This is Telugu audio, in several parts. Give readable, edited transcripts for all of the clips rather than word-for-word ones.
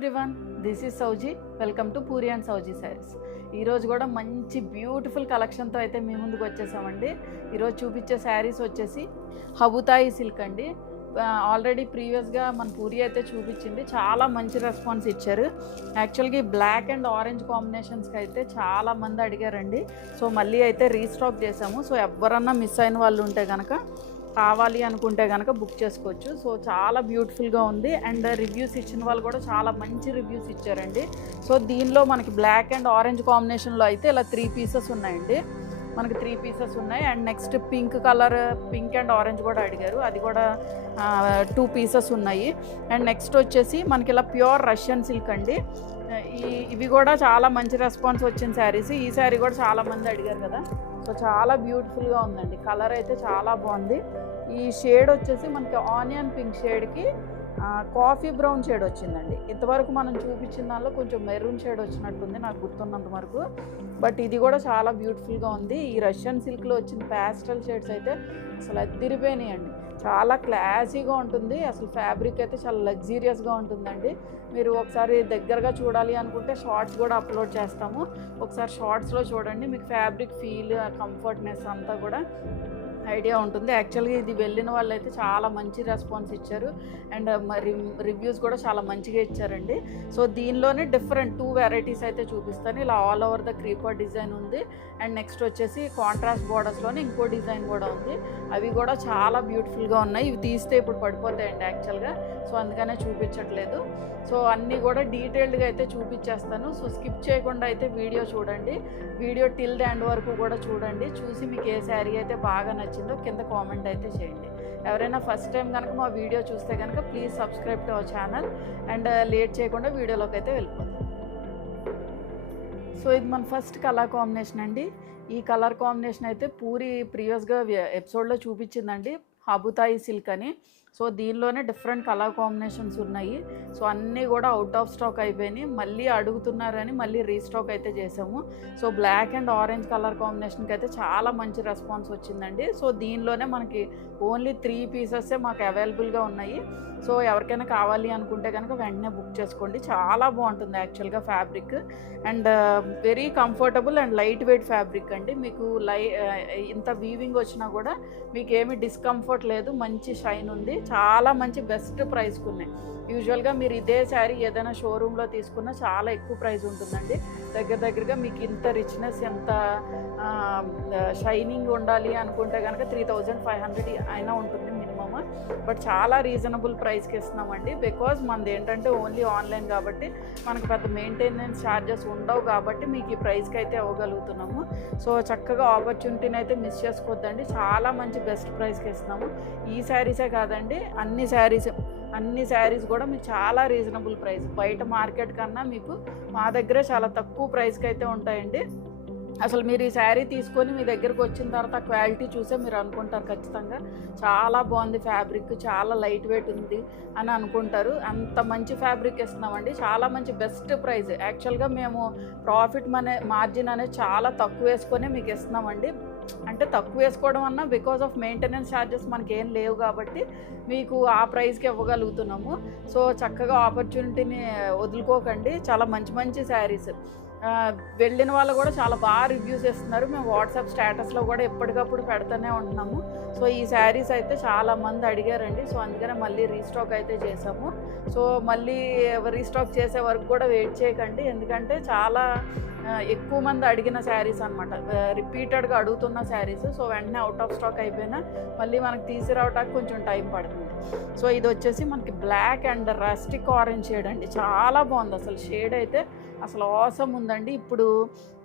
Everyone, this is Sowji. Welcome to Puri and Sowji sarees. ఈరోజు కూడా మంచి బ్యూటిఫుల్ కలెక్షన్తో అయితే మీ ముందుకు వచ్చేసామండి. ఈరోజు చూపించే శారీస్ వచ్చేసి హబుతాయి సిల్క్ అండి. ఆల్రెడీ ప్రీవియస్గా మన పూరి అయితే చూపించింది, చాలా మంచి రెస్పాన్స్ ఇచ్చారు. యాక్చువల్గా బ్లాక్ అండ్ ఆరెంజ్ కాంబినేషన్స్కి అయితే చాలా మంది అడిగారండి. సో మళ్ళీ అయితే రీస్టాక్ చేసాము. సో ఎవరన్నా మిస్ అయిన వాళ్ళు ఉంటే కనుక, కావాలి అనుకుంటే కనుక బుక్ చేసుకోవచ్చు. సో చాలా బ్యూటిఫుల్గా ఉంది. అండ్ రివ్యూస్ ఇచ్చిన వాళ్ళు కూడా చాలా మంచి రివ్యూస్ ఇచ్చారండి. సో దీనిలో మనకి బ్లాక్ అండ్ ఆరెంజ్ కాంబినేషన్లో అయితే ఇలా 3 పీసెస్ ఉన్నాయండి. మనకి 3 పీసెస్ ఉన్నాయి. And next pink colour, pink and orange కూడా అడిగారు, అది కూడా 2 పీసెస్ ఉన్నాయి. అండ్ నెక్స్ట్ వచ్చేసి మనకి ఇలా ప్యూర్ రష్యన్ సిల్క్ అండి. ఇవి కూడా చాలా మంచి రెస్పాన్స్ వచ్చిన శారీస్. ఈ శారీ కూడా చాలామంది అడిగారు కదా. సో చాలా బ్యూటిఫుల్గా ఉందండి. కలర్ అయితే చాలా బాగుంది. ఈ షేడ్ వచ్చేసి మనకి ఆనియన్ పింక్ షేడ్కి కాఫీ బ్రౌన్ షేడ్ వచ్చిందండి. ఇంతవరకు మనం చూపించిన దానిలో కొంచెం మెరూన్ షేడ్ వచ్చినట్టుంది నాకు గుర్తున్నంత వరకు. బట్ ఇది కూడా చాలా బ్యూటిఫుల్గా ఉంది. ఈ రష్యన్ సిల్క్లో వచ్చిన ప్యాస్టల్ షేడ్స్ అయితే అసలు అదిరిపోయినాయండి. చాలా క్లాసీగా ఉంటుంది. అసలు ఫ్యాబ్రిక్ అయితే చాలా లగ్జీరియస్గా ఉంటుందండి. మీరు ఒకసారి దగ్గరగా చూడాలి అనుకుంటే షార్ట్స్ కూడా అప్లోడ్ చేస్తాము. ఒకసారి షార్ట్స్లో చూడండి, మీకు ఫ్యాబ్రిక్ ఫీల్, కంఫర్ట్నెస్ అంతా కూడా ఐడియా ఉంటుంది. యాక్చువల్గా ఇది వెళ్ళిన వాళ్ళు అయితే చాలా మంచి రెస్పాన్స్ ఇచ్చారు. అండ్ మరి రివ్యూస్ కూడా చాలా మంచిగా ఇచ్చారండి. సో దీనిలోనే డిఫరెంట్ 2 వెరైటీస్ అయితే చూపిస్తాను. ఇలా all over the creeper design ఉంది. అండ్ నెక్స్ట్ వచ్చేసి కాంట్రాస్ట్ బోర్డర్స్లోనే ఇంకో డిజైన్ కూడా ఉంది. అవి కూడా చాలా బ్యూటిఫుల్గా ఉన్నాయి. ఇవి తీస్తే ఇప్పుడు పడిపోతాయండి యాక్చువల్గా. సో అందుకనే చూపించట్లేదు. సో అన్నీ కూడా డీటెయిల్డ్గా అయితే చూపించేస్తాను. సో స్కిప్ చేయకుండా అయితే వీడియో చూడండి. వీడియో టిల్ ద ఎండ్ వరకు కూడా చూడండి. చూసి మీకు ఏ శారీ అయితే బాగా నచ్చిందో కింద కామెంట్ అయితే చేయండి. ఎవరైనా ఫస్ట్ టైం కనుక మా వీడియో చూస్తే కనుక please subscribe to our channel. And late చేయకుండా వీడియోలోకి అయితే వెళ్ళిపోతాం. సో ఇది మన ఫస్ట్ కలర్ కాంబినేషన్ అండి. ఈ కలర్ కాంబినేషన్ అయితే పూరి ప్రీవియస్గా ఎపిసోడ్లో చూపించిందండి, హబుతాయి సిల్క్ అని. సో దీనిలోనే డిఫరెంట్ కలర్ కాంబినేషన్స్ ఉన్నాయి. సో అన్నీ కూడా అవుట్ ఆఫ్ స్టాక్ అయిపోయినాయి. మళ్ళీ అడుగుతున్నారని మళ్ళీ రీస్టాక్ అయితే చేసాము. So black and orange colour కాంబినేషన్కి అయితే చాలా మంచి రెస్పాన్స్ వచ్చిందండి. సో దీనిలోనే మనకి ఓన్లీ 3 పీసెస్సే మాకు అవైలబుల్గా ఉన్నాయి. సో ఎవరికైనా కావాలి అనుకుంటే కనుక వెంటనే బుక్ చేసుకోండి. చాలా బాగుంటుంది యాక్చువల్గా fabric. And very comfortable and light weight fabric అండి. మీకు ఇంత వీవింగ్ వచ్చినా కూడా మీకు ఏమీ డిస్కంఫర్ట్ లేదు. మంచి షైన్ ఉంది. చాలా మంచి బెస్ట్ ప్రైస్కి ఉన్నాయి. యూజువల్గా మీరు ఇదే శారీ ఏదైనా షోరూంలో తీసుకున్నా చాలా ఎక్కువ ప్రైస్ ఉంటుందండి. దగ్గరగా మీకు ఇంత రిచ్నెస్, ఎంత షైనింగ్ ఉండాలి అనుకుంటే కనుక 3500 అయినా ఉంటుంది మినిమమ్. బట్ చాలా రీజనబుల్ ప్రైస్కి ఇస్తున్నామండి. బికాజ్ మనది ఏంటంటే ఓన్లీ ఆన్లైన్ కాబట్టి మనకు పెద్ద మెయింటెనెన్స్ ఛార్జెస్ ఉండవు కాబట్టి మీకు ఈ ప్రైస్కి అయితే ఇవ్వగలుగుతున్నాము. సో చక్కగా ఆపర్చునిటీని అయితే మిస్ చేసుకోవద్దండి. చాలా మంచి బెస్ట్ ప్రైస్కి ఇస్తున్నాము. ఈ శారీసే కాదండి, అన్ని శారీస్ కూడా మీకు చాలా రీజనబుల్ ప్రైస్. బయట మార్కెట్ కన్నా మీకు మా దగ్గరే చాలా తక్కువ ప్రైస్కి అయితే ఉంటాయండి. అసలు మీరు ఈ శారీ తీసుకొని మీ దగ్గరకు వచ్చిన తర్వాత క్వాలిటీ చూసే మీరు అనుకుంటారు ఖచ్చితంగా చాలా బాగుంది ఫ్యాబ్రిక్, చాలా లైట్ వెయిట్ ఉంది అని అనుకుంటారు. అంత మంచి ఫ్యాబ్రిక్ ఇస్తున్నామండి. చాలా మంచి బెస్ట్ ప్రైస్. యాక్చువల్గా మేము ప్రాఫిట్ మార్జిన్ అనేది చాలా తక్కువ వేసుకొని మీకు ఇస్తున్నామండి. అంటే తక్కువ వేసుకోవడం అన్నా బికాజ్ ఆఫ్ మెయింటెనెన్స్ ఛార్జెస్ మనకి ఏం లేవు కాబట్టి మీకు ఆ ప్రైస్కి ఇవ్వగలుగుతున్నాము. సో చక్కగా ఆపర్చునిటీని వదులుకోకండి. చాలా మంచి శారీస్ వెళ్ళిన వాళ్ళు కూడా చాలా బాగా రివ్యూస్ ఇస్తున్నారు. మేము వాట్సాప్ స్టేటస్లో కూడా ఎప్పటికప్పుడు పెడుతూనే ఉంటున్నాము. సో ఈ శారీస్ అయితే చాలామంది అడిగారండి. సో అందుకనే మళ్ళీ రీస్టాక్ అయితే చేసాము. సో మళ్ళీ రీస్టాక్ చేసే వరకు కూడా వెయిట్ చేయకండి, ఎందుకంటే చాలా ఎక్కువ మంది అడిగిన శారీస్ అనమాట, రిపీటెడ్గా అడుగుతున్న శారీస్. సో వెంటనే అవుట్ ఆఫ్ స్టాక్ అయిపోయినా మళ్ళీ మనకు తీసుకురావడానికి కొంచెం టైం పడుతుంది. సో ఇది వచ్చేసి మనకి black and rustic orange shade అండి. చాలా బాగుంది అసలు. షేడ్ అయితే అసలు ఆసమ్ ఉందండి. ఇప్పుడు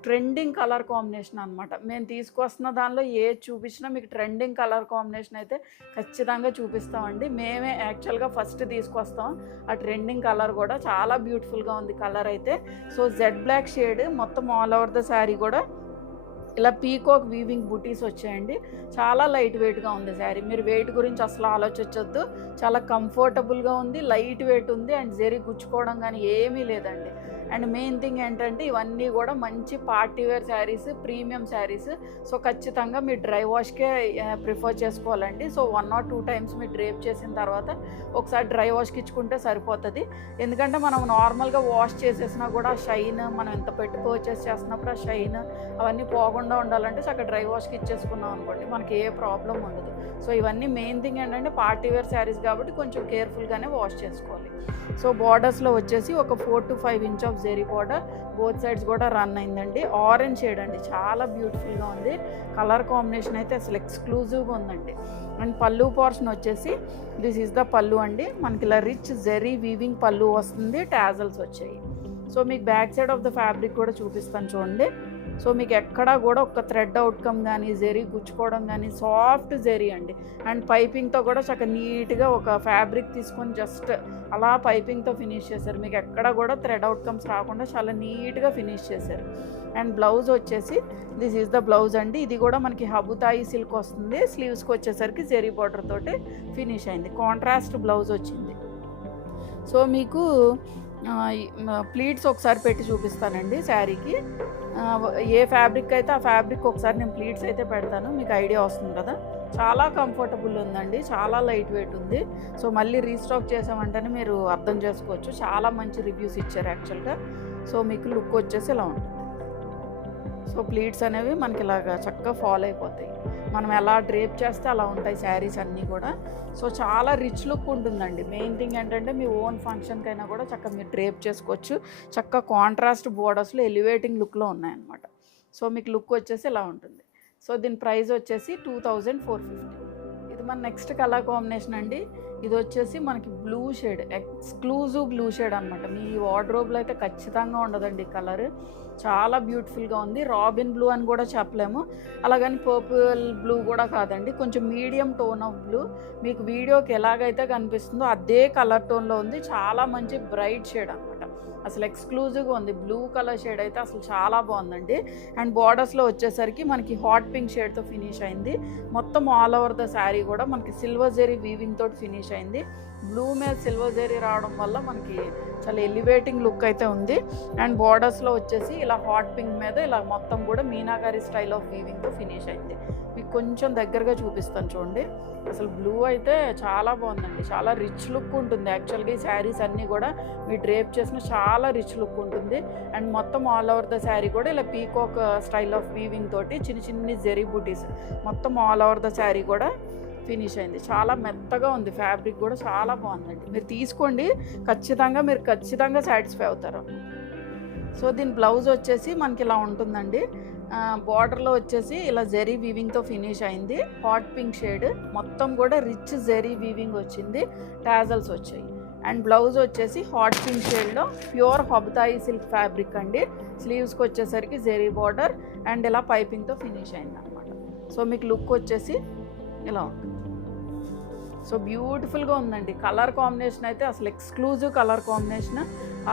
ట్రెండింగ్ కలర్ కాంబినేషన్ అనమాట. మేము తీసుకొస్తున్న దానిలో ఏది చూపించినా మీకు ట్రెండింగ్ కలర్ కాంబినేషన్ అయితే ఖచ్చితంగా చూపిస్తామండి. మేమే యాక్చువల్గా ఫస్ట్ తీసుకొస్తాం ఆ ట్రెండింగ్ కలర్ కూడా. చాలా బ్యూటిఫుల్గా ఉంది కలర్ అయితే. సో జెడ్ బ్లాక్ షేడ్ మొత్తం ఆల్ ఓవర్ ద శారీ కూడా ఇలా పీకాక్ వీవింగ్ బుటీస్ వచ్చాయండి. చాలా లైట్ వెయిట్గా ఉంది శారీ. మీరు వెయిట్ గురించి అసలు ఆలోచించొద్దు. చాలా కంఫర్టబుల్గా ఉంది, లైట్ వెయిట్ ఉంది, అండ్ జరీ గుచ్చుకోవడం కానీ ఏమీ లేదండి. అండ్ మెయిన్ థింగ్ ఏంటంటే ఇవన్నీ కూడా మంచి party wear sarees, premium sarees. So ఖచ్చితంగా మీరు డ్రై వాష్కే ప్రిఫర్ చేసుకోవాలండి. సో 1 or 2 times మీరు డ్రేప్ చేసిన తర్వాత ఒకసారి డ్రై వాష్కి ఇచ్చుకుంటే సరిపోతుంది. ఎందుకంటే మనం నార్మల్గా వాష్ చేసేసినా కూడా షైన్, మనం ఎంత పెట్టి పర్చేస్ చేస్తున్నప్పుడు ఆ షైన్ అవన్నీ పోకుండా ఉండాలంటే చక్కగా డ్రై వాష్కి ఇచ్చేసుకున్నాం అనుకోండి, మనకి ఏ ప్రాబ్లం ఉండదు. సో ఇవన్నీ మెయిన్ థింగ్ ఏంటంటే పార్టీ వేర్ శారీస్ కాబట్టి కొంచెం కేర్ఫుల్గానే వాష్ చేసుకోవాలి. సో బార్డర్స్లో వచ్చేసి ఒక 4 to 5 inch of zari border, both sides కూడా రన్ అయిందండి. ఆరెంజ్ షేడ్ అండి, చాలా బ్యూటిఫుల్గా ఉంది. కలర్ కాంబినేషన్ అయితే అసలు ఎక్స్క్లూజివ్గా ఉందండి. అండ్ పళ్ళు పోర్షన్ వచ్చేసి దిస్ ఈజ్ ద పళ్ళు అండి. మనకి ఇలా రిచ్ జెరీ వీవింగ్ పళ్ళు వస్తుంది, టాజల్స్ వచ్చాయి. సో మీకు back side of the fabric కూడా చూపిస్తాను చూడండి. సో మీకు ఎక్కడా కూడా ఒక థ్రెడ్ అవుట్కమ్ కానీ జెరీ గుచ్చుకోవడం కానీ, సాఫ్ట్ జెరీ అండి. అండ్ పైపింగ్తో కూడా చక్కగా నీట్గా ఒక ఫ్యాబ్రిక్ తీసుకొని జస్ట్ అలా పైపింగ్తో ఫినిష్ చేశారు. మీకు ఎక్కడ కూడా థ్రెడ్ అవుట్కమ్స్ రాకుండా చాలా నీట్గా ఫినిష్ చేశారు. అండ్ బ్లౌజ్ వచ్చేసి దిస్ ఈజ్ ద బ్లౌజ్ అండి. ఇది కూడా మనకి హబుతాయి సిల్క్ వస్తుంది. స్లీవ్స్కి వచ్చేసరికి జెరీ బార్డర్ తోటి ఫినిష్ అయింది. కాంట్రాస్ట్ బ్లౌజ్ వచ్చింది. సో మీకు ప్లీట్స్ ఒకసారి పెట్టి చూపిస్తానండి శారీకి. ఏ ఫ్యాబ్రిక్ అయితే ఆ ఫ్యాబ్రిక్ ఒకసారి నేను ప్లీట్స్ అయితే పెడతాను, మీకు ఐడియా వస్తుంది కదా. చాలా కంఫర్టబుల్ ఉందండి, చాలా లైట్ వెయిట్ ఉంది. సో మళ్ళీ రీస్టాక్ చేసామంటేనే మీరు అర్థం చేసుకోవచ్చు. చాలా మంచి రివ్యూస్ ఇచ్చారు యాక్చువల్గా. సో మీకు లుక్ వచ్చేసి ఇలా ఉంటుంది. సో ప్లీట్స్ అనేవి మనకి ఇలాగా చక్కగా ఫాలో అయిపోతాయి. మనం ఎలా డ్రేప్ చేస్తే అలా ఉంటాయి శారీస్ అన్నీ కూడా. సో చాలా రిచ్ లుక్ ఉంటుందండి. మెయిన్ థింగ్ ఏంటంటే మీ ఓన్ ఫంక్షన్కైనా కూడా చక్కగా మీరు డ్రేప్ చేసుకోవచ్చు. చక్కగా కాంట్రాస్ట్ బోర్డర్స్లో ఎలివేటింగ్ లుక్లో ఉన్నాయన్నమాట. సో మీకు లుక్ వచ్చేసి ఇలా ఉంటుంది. సో దీని ప్రైస్ వచ్చేసి 2450. ఇది మన నెక్స్ట్ కలర్ కాంబినేషన్ అండి. ఇది వచ్చేసి మనకి blue shade, exclusive blue shade అనమాట. మీ వార్డ్రోబ్లో అయితే ఖచ్చితంగా ఉండదండి కలర్. చాలా బ్యూటిఫుల్గా ఉంది. రాబిన్ బ్లూ అని కూడా చెప్పలేము, అలాగని పర్పుల్ బ్లూ కూడా కాదండి. కొంచెం మీడియం టోన్ ఆఫ్ బ్లూ. మీకు వీడియోకి ఎలాగైతే కనిపిస్తుందో అదే కలర్ టోన్లో ఉంది. చాలా మంచి బ్రైట్ షేడ్ అనమాట. అసలు ఎక్స్క్లూజివ్గా ఉంది. బ్లూ కలర్ షేడ్ అయితే అసలు చాలా బాగుందండి. అండ్ బార్డర్స్లో వచ్చేసరికి మనకి హాట్ పింక్ షేడ్తో ఫినిష్ అయింది. మొత్తం ఆల్ ఓవర్ ద శారీ కూడా మనకి సిల్వర్ జెరీ వీవింగ్ తోటి ఫినిష్ అయింది. బ్లూ మీద సిల్వర్ జెరీ రావడం వల్ల మనకి చాలా ఎలివేటింగ్ లుక్ అయితే ఉంది. అండ్ బార్డర్స్లో వచ్చేసి ఇలా హాట్ పింక్ మీద ఇలా మొత్తం కూడా మీనాకారి స్టైల్ ఆఫ్ వీవింగ్తో ఫినిష్ అయింది. మీకు కొంచెం దగ్గరగా చూపిస్తాను చూడండి. అసలు బ్లూ అయితే చాలా బాగుందండి. చాలా రిచ్ లుక్ ఉంటుంది. యాక్చువల్గా ఈ శారీస్ అన్నీ కూడా మీరు డ్రేప్ చేసిన చాలా రిచ్ లుక్ ఉంటుంది. అండ్ మొత్తం ఆల్ ఓవర్ ద శారీ కూడా ఇలా పీకాక్ స్టైల్ ఆఫ్ వీవింగ్ తోటి చిన్న చిన్ని జెరీ బూటీస్ మొత్తం ఆల్ ఓవర్ ద శారీ కూడా ఫినిష్ అయింది. చాలా మెత్తగా ఉంది. ఫ్యాబ్రిక్ కూడా చాలా బాగుందండి. మీరు తీసుకోండి, మీరు ఖచ్చితంగా సాటిస్ఫై అవుతారు. సో దీని బ్లౌజ్ వచ్చేసి మనకి ఇలా ఉంటుందండి. బార్డర్లో వచ్చేసి ఇలా జెరీ వీవింగ్తో ఫినిష్ అయింది. హాట్ పింక్ షేడ్ మొత్తం కూడా రిచ్ జెరీ వీవింగ్ వచ్చింది. టాజల్స్ వచ్చాయి. అండ్ బ్లౌజ్ వచ్చేసి హాట్ పింక్ షేడ్లో ప్యూర్ హబుతాయి సిల్క్ ఫ్యాబ్రిక్ అండి. స్లీవ్స్కి వచ్చేసరికి జెరీ బార్డర్ అండ్ ఇలా పైపింగ్తో ఫినిష్ అయింది అనమాట. సో మీకు లుక్ వచ్చేసి ఇలా ఉంటుంది. సో బ్యూటిఫుల్గా ఉందండి. కలర్ కాంబినేషన్ అయితే అసలు ఎక్స్క్లూజివ్ కలర్ కాంబినేషన్.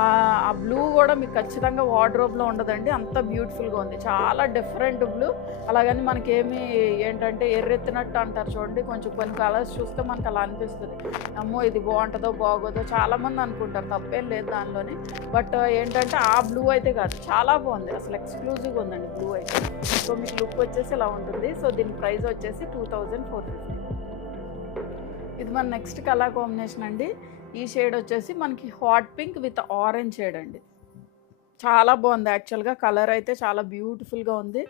ఆ బ్లూ కూడా మీకు ఖచ్చితంగా వార్డ్రోబ్లో ఉండదండి, అంత బ్యూటిఫుల్గా ఉంది. చాలా డిఫరెంట్ బ్లూ. అలాగని మనకేమి ఏంటంటే ఎర్రెత్తినట్టు అంటారు చూడండి, కొంచెం కొన్ని కలర్స్ చూస్తే మనకు అలా అనిపిస్తుంది, అమ్మో ఇది బాగుంటుందో బాగోదో చాలామంది అనుకుంటారు, తప్పేం లేదు దానిలోని. బట్ ఏంటంటే ఆ బ్లూ అయితే కాదు, చాలా బాగుంది. అసలు ఎక్స్క్లూజివ్గా ఉందండి బ్లూ అయితే. సో మీకు లుక్ వచ్చేసి ఇలా ఉంటుంది. సో దీని ప్రైస్ వచ్చేసి 2450. ఇది మన నెక్స్ట్ కలర్ కాంబినేషన్ అండి. ఈ షేడ్ వచ్చేసి మనకి hot pink with orange shade అండి. చాలా బాగుంది. యాక్చువల్గా కలర్ అయితే చాలా బ్యూటిఫుల్గా ఉంది.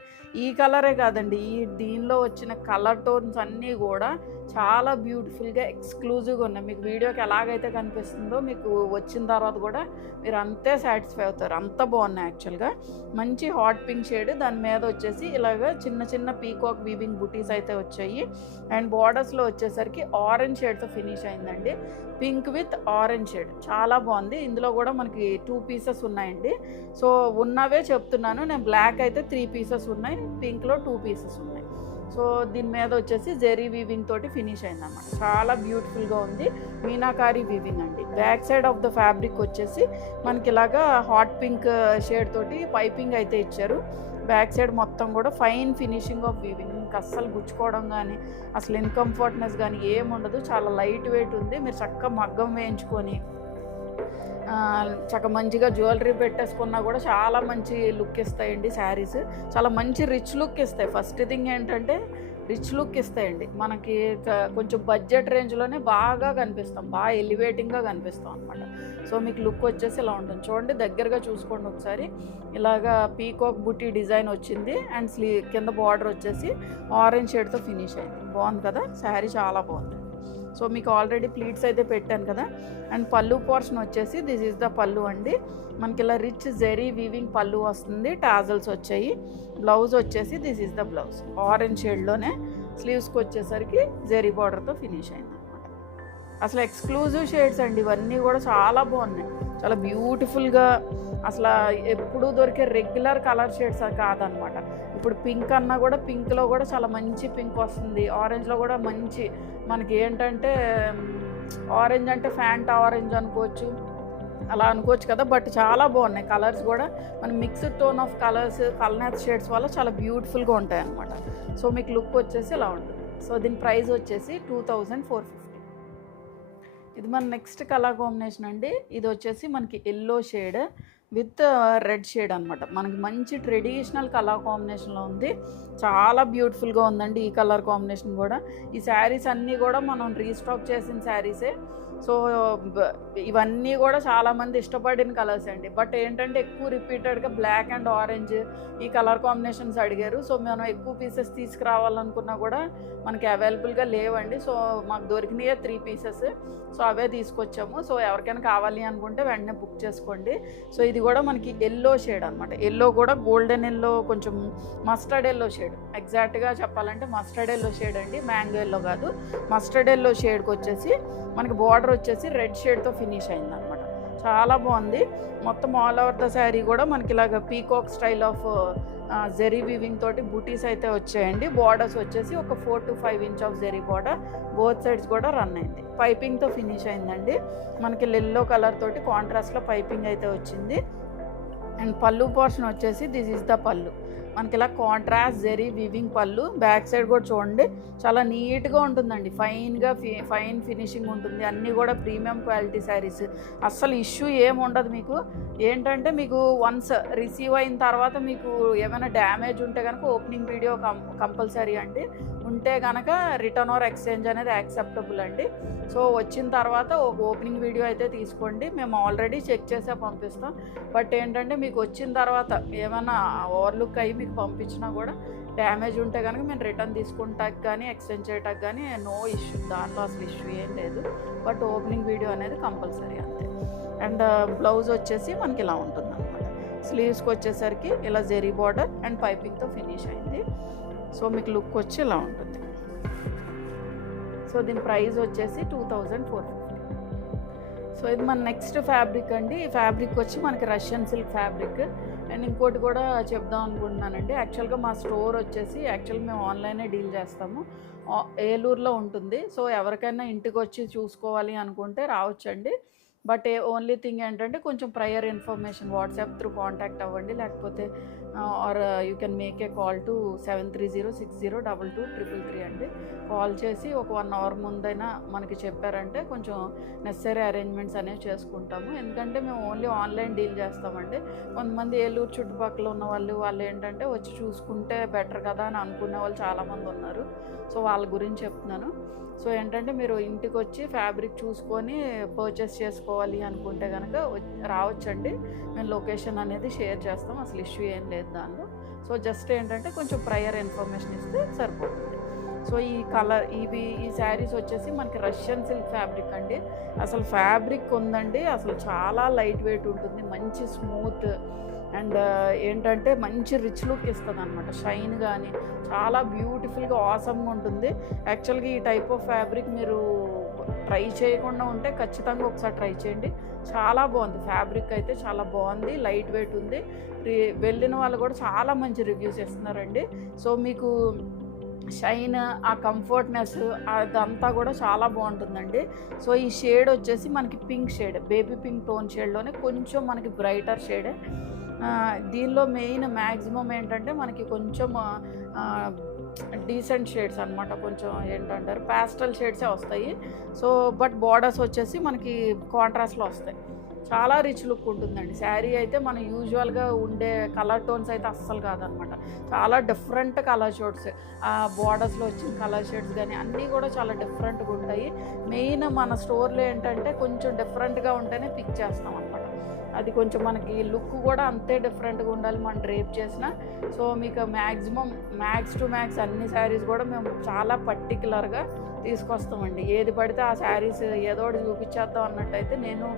ఈ కలరే కాదండి, దీనిలో వచ్చిన కలర్ టోన్స్ అన్నీ కూడా చాలా బ్యూటిఫుల్గా ఎక్స్క్లూజివ్గా ఉన్నాయి. మీకు వీడియోకి ఎలాగైతే కనిపిస్తుందో మీకు వచ్చిన తర్వాత కూడా మీరు అంతే సాటిస్ఫై అవుతారు. అంత బాగున్నాయి. యాక్చువల్గా మంచి హాట్ పింక్ షేడ్, దాని మీద వచ్చేసి ఇలాగ చిన్న చిన్న పీకాక్ వీవింగ్ బుటీస్ అయితే వచ్చాయి. అండ్ బార్డర్స్లో వచ్చేసరికి ఆరెంజ్ షేడ్తో ఫినిష్ అయిందండి. పింక్ విత్ ఆరెంజ్ షేడ్ చాలా బాగుంది. ఇందులో కూడా మనకి 2 pieces ఉన్నాయండి. సో ఉన్నవే చెప్తున్నాను నేను. బ్లాక్ అయితే 3 pieces ఉన్నాయి, పింక్లో 2 pieces ఉన్నాయి. సో దీని మీద వచ్చేసి జెరీ వీవింగ్ తోటి ఫినిష్ అయిందన్నమాట. చాలా బ్యూటిఫుల్గా ఉంది. మీనాకారి వీవింగ్ అండి. Back side of the fabric వచ్చేసి మనకి ఇలాగా హాట్ పింక్ షేడ్ తోటి పైపింగ్ అయితే ఇచ్చారు. బ్యాక్ సైడ్ మొత్తం కూడా ఫైన్ ఫినిషింగ్ ఆఫ్ వీవింగ్, మీకు అస్సలు గుచ్చుకోవడం కానీ అసలు ఇన్కంఫర్ట్నెస్ కానీ ఏముండదు. చాలా లైట్ వెయిట్ ఉంది. మీరు చక్కగా మగ్గం వేయించుకొని చక్కగా మంచిగా జ్యువెలరీ పెట్టేసుకున్నా కూడా చాలా మంచి లుక్ ఇస్తాయండి శారీస్. చాలా మంచి రిచ్ లుక్ ఇస్తాయి. ఫస్ట్ థింగ్ ఏంటంటే రిచ్ లుక్ ఇస్తాయండి. మనకి కొంచెం బడ్జెట్ రేంజ్లోనే బాగా కనిపిస్తాం, బాగా ఎలివేటింగ్గా కనిపిస్తాం అనమాట. సో మీకు లుక్ వచ్చేసి ఇలా ఉంటుంది. చూడండి, దగ్గరగా చూసుకోండి ఒకసారి. ఇలాగా పీకాక్ బుటీ డిజైన్ వచ్చింది అండ్ కింద బార్డర్ వచ్చేసి ఆరెంజ్ షేడ్తో ఫినిష్ అయింది. బాగుంది కదా శారీ, చాలా బాగుంది. సో మీకు ఆల్రెడీ ప్లీట్స్ అయితే పెట్టాను కదా. అండ్ పళ్ళు పోర్షన్ వచ్చేసి దిస్ ఈజ్ ద పళ్ళు అండి. మనకి ఇలా రిచ్ జెరీ వీవింగ్ పళ్ళు వస్తుంది, టాజల్స్ వచ్చాయి. బ్లౌజ్ వచ్చేసి this is the blouse, orange షేడ్లోనే. స్లీవ్స్కి వచ్చేసరికి జెరీ బార్డర్తో ఫినిష్ అయింది అనమాట. అసలు ఎక్స్క్లూజివ్ షేడ్స్ అండి ఇవన్నీ కూడా, చాలా బాగున్నాయి, చాలా బ్యూటిఫుల్గా. అసలు ఎప్పుడు దొరికే రెగ్యులర్ కలర్ షేడ్స్ కాదనమాట. ఇప్పుడు పింక్ అన్నా కూడా పింక్లో కూడా చాలా మంచి పింక్ వస్తుంది, ఆరెంజ్లో కూడా మంచి, మనకి ఏంటంటే ఆరెంజ్ అంటే ఫ్యాంటా ఆరెంజ్ అనుకోవచ్చు, అలా అనుకోవచ్చు కదా. బట్ చాలా బాగున్నాయి కలర్స్ కూడా. మన మిక్స్డ్ టోన్ ఆఫ్ కలర్స్, కల్నాథ్ షేడ్స్ వల్ల చాలా బ్యూటిఫుల్గా ఉంటాయి అన్నమాట. సో మీకు లుక్ వచ్చేసి ఇలా ఉంటుంది. సో దీని ప్రైస్ వచ్చేసి 2450. ఇది మన నెక్స్ట్ కలర్ కాంబినేషన్ అండి. ఇది వచ్చేసి మనకి yellow shade with red shade అనమాట. మనకి మంచి ట్రెడిషనల్ కలర్ కాంబినేషన్లో ఉంది, చాలా బ్యూటిఫుల్గా ఉందండి ఈ కలర్ కాంబినేషన్ కూడా. ఈ శారీస్ అన్నీ కూడా మనం రీస్టాక్ చేసిన శారీసే. సో ఇవన్నీ కూడా చాలామంది ఇష్టపడిన కలర్స్ అండి. బట్ ఏంటంటే ఎక్కువ రిపీటెడ్గా బ్లాక్ అండ్ ఆరెంజ్ ఈ కలర్ కాంబినేషన్స్ అడిగారు. సో మనం ఎక్కువ పీసెస్ తీసుకురావాలనుకున్నా కూడా మనకి అవైలబుల్గా లేవండి. సో మాకు దొరికినాయే 3 పీసెస్. సో అవే తీసుకొచ్చాము. సో ఎవరికైనా కావాలి అనుకుంటే వెంటనే బుక్ చేసుకోండి. సో ఇది కూడా మనకి ఎల్లో షేడ్ అనమాట. ఎల్లో కూడా గోల్డెన్ ఎల్లో, కొంచెం మస్టర్డ్ ఎల్లో షేడ్. ఎగ్జాక్ట్గా చెప్పాలంటే మస్టర్డ్ ఎల్లో షేడ్ అండి, మ్యాంగో ఎల్లో కాదు. మస్టర్డ్ ఎల్లో షేడ్కి వచ్చేసి మనకి బార్డర్ వచ్చేసి రెడ్ షేడ్తో ఫినిష్ అయింది అనమాట. చాలా బాగుంది. మొత్తం ఆల్ ఓవర్ ద శారీ కూడా మనకి ఇలాగ peacock style of zari weaving తోటి బూటీస్ అయితే వచ్చాయండి. బార్డర్స్ వచ్చేసి ఒక 4 to 5 inch of zari border, both sides కూడా రన్ అయింది. పైపింగ్తో ఫినిష్ అయిందండి. మనకి ఎల్లో కలర్ తోటి కాంట్రాస్ట్లో పైపింగ్ అయితే వచ్చింది. అండ్ పళ్ళు పోర్షన్ వచ్చేసి దిస్ ఈజ్ ద పళ్ళు. మనకి ఇలా కాంట్రాస్ట్ జెరీ వీవింగ్ పళ్ళు. బ్యాక్ సైడ్ కూడా చూడండి, చాలా నీట్గా ఉంటుందండి, ఫైన్గా ఫైన్ ఫినిషింగ్ ఉంటుంది. అన్నీ కూడా ప్రీమియం క్వాలిటీ శారీస్. అస్సలు ఇష్యూ ఏముండదు మీకు. ఏంటంటే మీకు వన్స్ రిసీవ్ అయిన తర్వాత మీకు ఏమైనా డ్యామేజ్ ఉంటే కనుక ఓపెనింగ్ వీడియో కంపల్సరీ అండి. ఉంటే కనుక రిటర్న్ ఆర్ ఎక్స్చేంజ్ అనేది యాక్సెప్టబుల్ అండి. సో వచ్చిన తర్వాత ఒక ఓపెనింగ్ వీడియో అయితే తీసుకోండి. మేము ఆల్రెడీ చెక్ చేసే పంపిస్తాం. బట్ ఏంటంటే మీకు వచ్చిన తర్వాత ఏమైనా ఓవర్లుక్ అయ్యి మీకు పంపించినా కూడా డ్యామేజ్ ఉంటే కనుక మేము రిటర్న్ తీసుకుంటాక కానీ ఎక్స్చేంజ్ చేయటానికి కానీ నో ఇష్యూ, దాంట్లో అసలు ఇష్యూ ఏం లేదు. బట్ ఓపెనింగ్ వీడియో అనేది కంపల్సరీ అంతే. అండ్ బ్లౌజ్ వచ్చేసి మనకి ఇలా ఉంటుంది అనమాట. స్లీవ్స్కి వచ్చేసరికి ఇలా జెరీ బార్డర్ అండ్ పైపింగ్తో ఫినిష్ అయింది. సో మీకు లుక్ వచ్చి ఇలా ఉంటుంది. సో దీని ప్రైస్ వచ్చేసి 2450. సో ఇది మన నెక్స్ట్ ఫ్యాబ్రిక్ అండి. ఈ ఫ్యాబ్రిక్ వచ్చి మనకి రష్యన్ సిల్క్ ఫ్యాబ్రిక్. అండ్ ఇంకోటి కూడా చెప్దాం అనుకుంటున్నానండి. యాక్చువల్గా మా స్టోర్ వచ్చేసి మేము ఆన్లైనే డీల్ చేస్తాము, ఏలూరులో ఉంటుంది. సో ఎవరికైనా ఇంటికి వచ్చి చూసుకోవాలి అనుకుంటే రావచ్చండి. బట్ ఓన్లీ థింగ్ ఏంటంటే కొంచెం prior information WhatsApp through contact అవ్వండి, లేకపోతే or you can make a call to 7306022333 అండి. కాల్ చేసి ఒక 1 hour ముందైనా మనకి చెప్పారంటే కొంచెం నెసరీ అరేంజ్మెంట్స్ అనేవి చేసుకుంటాము. ఎందుకంటే మేము ఓన్లీ ఆన్లైన్ డీల్ చేస్తామండి. కొంతమంది ఏలూరు చుట్టుపక్కల ఉన్న వాళ్ళు ఏంటంటే వచ్చి చూసుకుంటే బెటర్ కదా అని అనుకునే వాళ్ళు చాలామంది ఉన్నారు. సో వాళ్ళ గురించి చెప్తున్నాను. సో ఏంటంటే మీరు ఇంటికి వచ్చి ఫ్యాబ్రిక్ చూసుకొని పర్చేస్ చేసుకోవాలి అనుకుంటే కనుక రావచ్చండి. మేము లొకేషన్ అనేది షేర్ చేస్తాం, అసలు ఇష్యూ ఏం లేదు దానిలో. సో జస్ట్ ఏంటంటే కొంచెం ప్రయర్ ఇన్ఫర్మేషన్ ఇస్తే సరిపోతుంది. సో ఈ శారీస్ వచ్చేసి మనకి రష్యన్ సిల్క్ ఫ్యాబ్రిక్ అండి. అసలు ఫ్యాబ్రిక్ ఉందండి, అసలు చాలా లైట్ వెయిట్ ఉంటుంది, మంచి స్మూత్ అండ్ ఏంటంటే మంచి రిచ్ లుక్ ఇస్తుంది అనమాట. షైన్ కానీ చాలా బ్యూటిఫుల్గా ఆసమ్గా ఉంటుంది. యాక్చువల్గా ఈ టైప్ ఆఫ్ ఫ్యాబ్రిక్ మీరు ట్రై చేయకుండా ఉంటే ఖచ్చితంగా ఒకసారి ట్రై చేయండి. చాలా బాగుంది ఫ్యాబ్రిక్ అయితే, చాలా బాగుంది, లైట్ వెయిట్ ఉంది. వెళ్ళిన వాళ్ళు కూడా చాలా మంచి రివ్యూస్ ఇస్తున్నారండి. సో మీకు షైన్, ఆ కంఫర్ట్నెస్ అదంతా కూడా చాలా బాగుంటుందండి. సో ఈ షేడ్ వచ్చేసి మనకి pink shade, baby pink tone షేడ్లోనే కొంచెం మనకి బ్రైటర్ షేడే. దీనిలో మెయిన్ మ్యాక్సిమం ఏంటంటే మనకి కొంచెం డీసెంట్ షేడ్స్ అనమాట, కొంచెం ఏంటంటారు ప్యాస్టల్ షేడ్సే వస్తాయి. సో బట్ బార్డర్స్ వచ్చేసి మనకి కాంట్రాస్ట్లో వస్తాయి. చాలా రిచ్ లుక్ ఉంటుందండి శారీ అయితే. మన యూజువల్గా ఉండే కలర్ టోన్స్ అయితే అస్సలు కాదనమాట, చాలా డిఫరెంట్ కలర్ షేడ్స్. ఆ బార్డర్స్లో వచ్చిన కలర్ షేడ్స్ కానీ అన్నీ కూడా చాలా డిఫరెంట్గా ఉంటాయి. మెయిన్ మన స్టోర్లో ఏంటంటే కొంచెం డిఫరెంట్గా ఉంటేనే పిక్ చేస్తాం అనమాట. అది కొంచెం మనకి లుక్ కూడా అంతే డిఫరెంట్గా ఉండాలి మనం డ్రేప్ చేసిన. సో మీకు మ్యాక్స్ టు మ్యాక్స్ అన్ని శారీస్ కూడా మేము చాలా పర్టికులర్గా తీసుకొస్తామండి. ఏది పడితే ఆ శారీస్ ఏదో ఒకటి చూపించేద్దాం అన్నట్టయితే నేను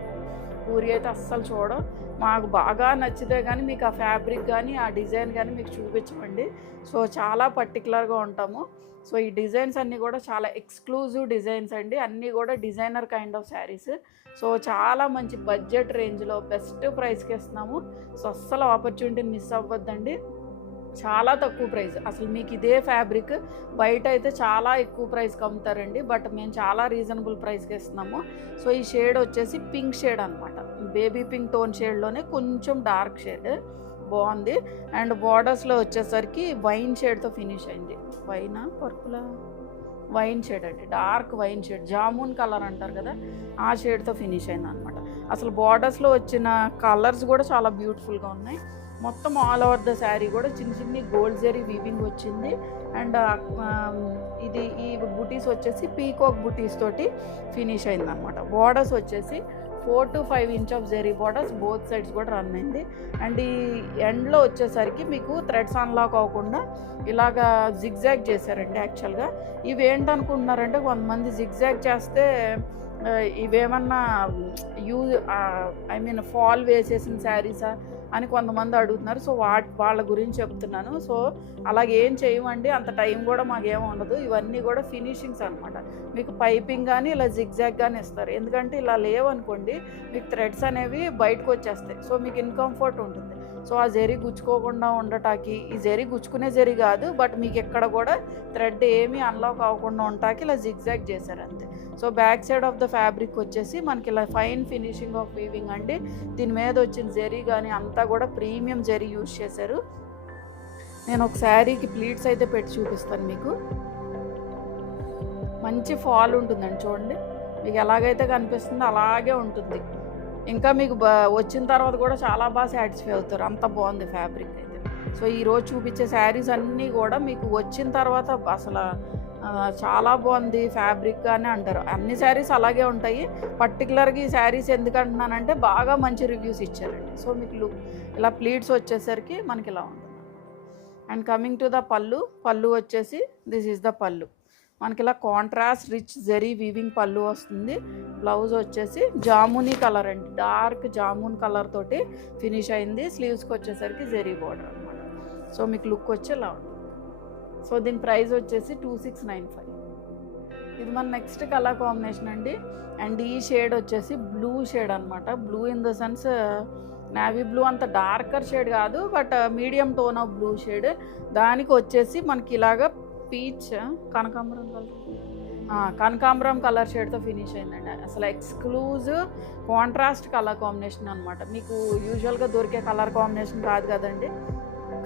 పూరి అయితే అస్సలు చూడం. మాకు బాగా నచ్చితే కానీ మీకు ఆ ఫ్యాబ్రిక్ కానీ ఆ డిజైన్ కానీ మీకు చూపించమండి. సో చాలా పర్టికులర్గా ఉంటాము. సో ఈ డిజైన్స్ అన్నీ కూడా చాలా ఎక్స్క్లూజివ్ డిజైన్స్ అండి, అన్నీ కూడా designer kind of saris. So చాలా మంచి బడ్జెట్ రేంజ్లో బెస్ట్ ప్రైస్కి ఇస్తున్నాము. సో అస్సలు ఆపర్చునిటీని మిస్ అవ్వద్దండి. చాలా తక్కువ ప్రైస్, అసలు మీకు ఇదే ఫ్యాబ్రిక్ బయట అయితే చాలా ఎక్కువ ప్రైస్కి అమ్ముతారండి, బట్ మేము చాలా రీజనబుల్ ప్రైస్కి ఇస్తున్నాము. సో ఈ షేడ్ వచ్చేసి పింక్ షేడ్ అనమాట, బేబీ పింక్ టోన్ షేడ్లోనే కొంచెం డార్క్ షేడ్, బాగుంది. అండ్ బార్డర్స్లో వచ్చేసరికి వైన్ షేడ్తో ఫినిష్ అయింది. వైనా పర్పులా, వైన్ షేడ్ అండి, dark wine shade, jamun colour అంటారు కదా ఆ షేడ్తో ఫినిష్ అయింది అనమాట. అసలు బార్డర్స్లో వచ్చిన కలర్స్ కూడా చాలా బ్యూటిఫుల్గా ఉన్నాయి. మొత్తం ఆల్ ఓవర్ ద శారీ కూడా చిన్ని గోల్డ్ జరీ వీవింగ్ వచ్చింది. అండ్ ఈ బుటీస్ వచ్చేసి పీకాక్ బుటీస్ తోటి ఫినిష్ అయింది అనమాట. బార్డర్స్ వచ్చేసి 4 to 5 inch of zari borders both sides కూడా రన్ అయింది. అండ్ ఈ ఎండ్లో వచ్చేసరికి మీకు థ్రెడ్స్ అన్లాక్ అవ్వకుండా ఇలాగా జిగ్జాగ్ చేశారండి. యాక్చువల్గా ఇవి ఏంటనుకుంటున్నారంటే కొంతమంది జిగ్జాగ్ చేస్తే ఇవేమన్నా ఫాల్ వేసేసిన శారీసా అని కొంతమంది అడుగుతున్నారు. సో వాళ్ళ గురించి చెప్తున్నాను. సో అలాగేం చేయమండి, అంత టైం కూడా మాకేం ఉండదు. ఇవన్నీ కూడా ఫినిషింగ్స్ అనమాట. మీకు పైపింగ్ కానీ ఇలా జిగ్జాగ్ కానీ ఇస్తారు, ఎందుకంటే ఇలా లేవనుకోండి మీకు థ్రెడ్స్ అనేవి బయటకు వచ్చేస్తాయి. సో మీకు ఇన్కంఫర్ట్ ఉంటుంది. సో ఆ జరీ గుచ్చుకోకుండా ఉండటానికి, ఈ జరీ గుచ్చుకునే జరీ కాదు, బట్ మీకు ఎక్కడ కూడా థ్రెడ్ ఏమీ అన్లాక్ అవ్వకుండా ఉండటానికి ఇలా జిగ్జాగ్ చేశారు అంతే. So back side of the fabric వచ్చేసి మనకి ఇలా ఫైన్ ఫినిషింగ్ ఆఫ్ వీవింగ్ అండి. దీని మీద వచ్చిన జరీ కానీ అంతా కూడా ప్రీమియం జరీ యూజ్ చేశారు. నేను ఒక శారీకి ప్లీట్స్ అయితే పెట్టి చూపిస్తాను మీకు. మంచి ఫాల్ ఉంటుందండి, చూడండి మీకు ఎలాగైతే కనిపిస్తుందో అలాగే ఉంటుంది. ఇంకా మీకు వచ్చిన తర్వాత కూడా చాలా బాగా సాటిస్ఫై అవుతారు, అంత బాగుంది ఫ్యాబ్రిక్ అయితే. సో ఈరోజు చూపించే శారీస్ అన్నీ కూడా మీకు వచ్చిన తర్వాత అసలు చాలా బాగుంది ఫ్యాబ్రిక్ అని అంటారు. అన్ని శారీస్ అలాగే ఉంటాయి, పర్టికులర్గా ఈ శారీస్ ఎందుకు అంటున్నానంటే బాగా మంచి రివ్యూస్ ఇచ్చారండి. సో మీకు లుక్ ఇలా ప్లీట్స్ వచ్చేసరికి మనకి ఇలా ఉంటుంది. అండ్ కమింగ్ టు ద పళ్ళు వచ్చేసి దిస్ ఈజ్ ద పళ్ళు. మనకి ఇలా కాంట్రాస్ట్ రిచ్ జరీ వీవింగ్ పళ్ళు వస్తుంది. బ్లౌజ్ వచ్చేసి జామునీ కలర్ అండి, డార్క్ జామున్ కలర్ తోటి ఫినిష్ అయింది. స్లీవ్స్కి వచ్చేసరికి జరీ బార్డర్ అనమాట. సో మీకు లుక్ వచ్చి ఇలా ఉంటుంది. సో దీని ప్రైస్ వచ్చేసి 2695. ఇది మన నెక్స్ట్ కలర్ కాంబినేషన్ అండి. అండ్ ఈ షేడ్ వచ్చేసి బ్లూ షేడ్ అనమాట. Blue in the sense navy blue, అంత డార్కర్ షేడ్ కాదు, but medium tone of blue shade. దానికి వచ్చేసి మనకి ఇలాగా పీచ్ కనకాంబరం కలర్ షేడ్తో ఫినిష్ అయిందండి. అసలు ఎక్స్క్లూజివ్ కాంట్రాస్ట్ కలర్ కాంబినేషన్ అనమాట. మీకు యూజువల్గా దొరికే కలర్ కాంబినేషన్ కాదు కదండి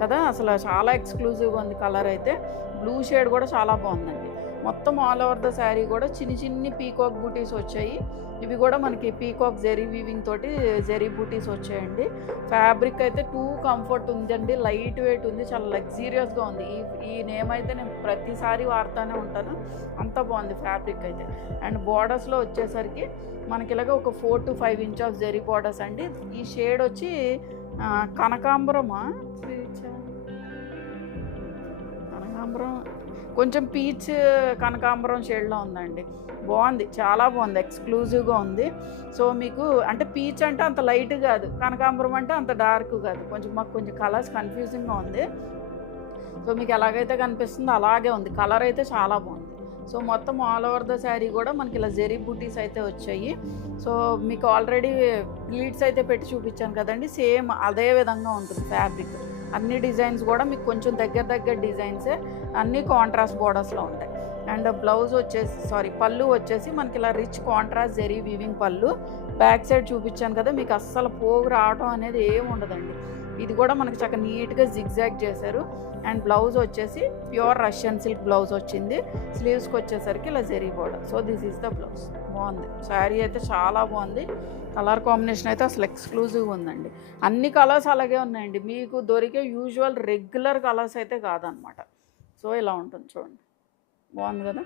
కదా, అసలు చాలా ఎక్స్క్లూజివ్గా ఉంది కలర్ అయితే. బ్లూ షేడ్ కూడా చాలా బాగుందండి. మొత్తం ఆల్ ఓవర్ ద శారీ కూడా చిన్ని పీకాక్ బూటీస్ వచ్చాయి. ఇవి కూడా మనకి పీకాక్ జెరీ వీవింగ్ తోటి జెరీ బూటీస్ వచ్చాయండి. ఫ్యాబ్రిక్ అయితే కంఫర్ట్ ఉందండి, లైట్ వెయిట్ ఉంది, చాలా లగ్జీరియస్గా ఉంది. ఈ నేమ్ అయితే నేను ప్రతిసారి వాడుతూనే ఉంటాను, అంత బాగుంది ఫ్యాబ్రిక్ అయితే. అండ్ బార్డర్స్లో వచ్చేసరికి మనకి ఇలాగ ఒక 4 to 5 inch of zari borders అండి. ఈ షేడ్ వచ్చి కనకాంబరం కొంచెం పీచ్ కనకాంబరం షేడ్లో ఉందండి. బాగుంది, చాలా బాగుంది, ఎక్స్క్లూజివ్గా ఉంది. సో మీకు అంటే పీచ్ అంటే అంత లైట్ కాదు, కనకాంబరం అంటే అంత డార్క్ కాదు, మాకు కొంచెం కలర్స్ కన్ఫ్యూజింగ్గా ఉంది. సో మీకు ఎలాగైతే కనిపిస్తుందో అలాగే ఉంది, కలర్ అయితే చాలా బాగుంది. సో మొత్తం ఆల్ ఓవర్ ద శారీ కూడా మనకి ఇలా జెరీ బూటీస్ అయితే వచ్చాయి. సో మీకు ఆల్రెడీ ప్లీట్స్ అయితే పెట్టి చూపించాను కదండి, సేమ్ అదే విధంగా ఉంటుంది ఫ్యాబ్రిక్. అన్ని డిజైన్స్ కూడా మీకు కొంచెం దగ్గర డిజైన్సే, అన్నీ కాంట్రాస్ట్ బోర్డర్స్లో ఉంటాయి. అండ్ బ్లౌజ్ వచ్చేసి పళ్ళు వచ్చేసి మనకి ఇలా రిచ్ కాంట్రాస్ట్ జెరీ వీవింగ్ పళ్ళు. బ్యాక్ సైడ్ చూపించాను కదా, మీకు అస్సలు పోగు రావడం అనేది ఏమి ఉండదండి. ఇది కూడా మనకి చక్కగా నీట్గా జిగ్జాగ్ చేశారు. అండ్ బ్లౌజ్ వచ్చేసి ప్యూర్ రష్యన్ సిల్క్ బ్లౌజ్ వచ్చింది. స్లీవ్స్కి వచ్చేసరికి ఇలా zari border. So this is the blouse. బాగుంది శారీ అయితే, చాలా బాగుంది. కలర్ కాంబినేషన్ అయితే అసలు ఎక్స్క్లూజివ్గా ఉందండి. అన్ని కలర్స్ అలాగే ఉన్నాయండి, మీకు దొరికే యూజువల్ రెగ్యులర్ కలర్స్ అయితే కాదనమాట. సో ఇలా ఉంటుంది చూడండి, బాగుంది కదా.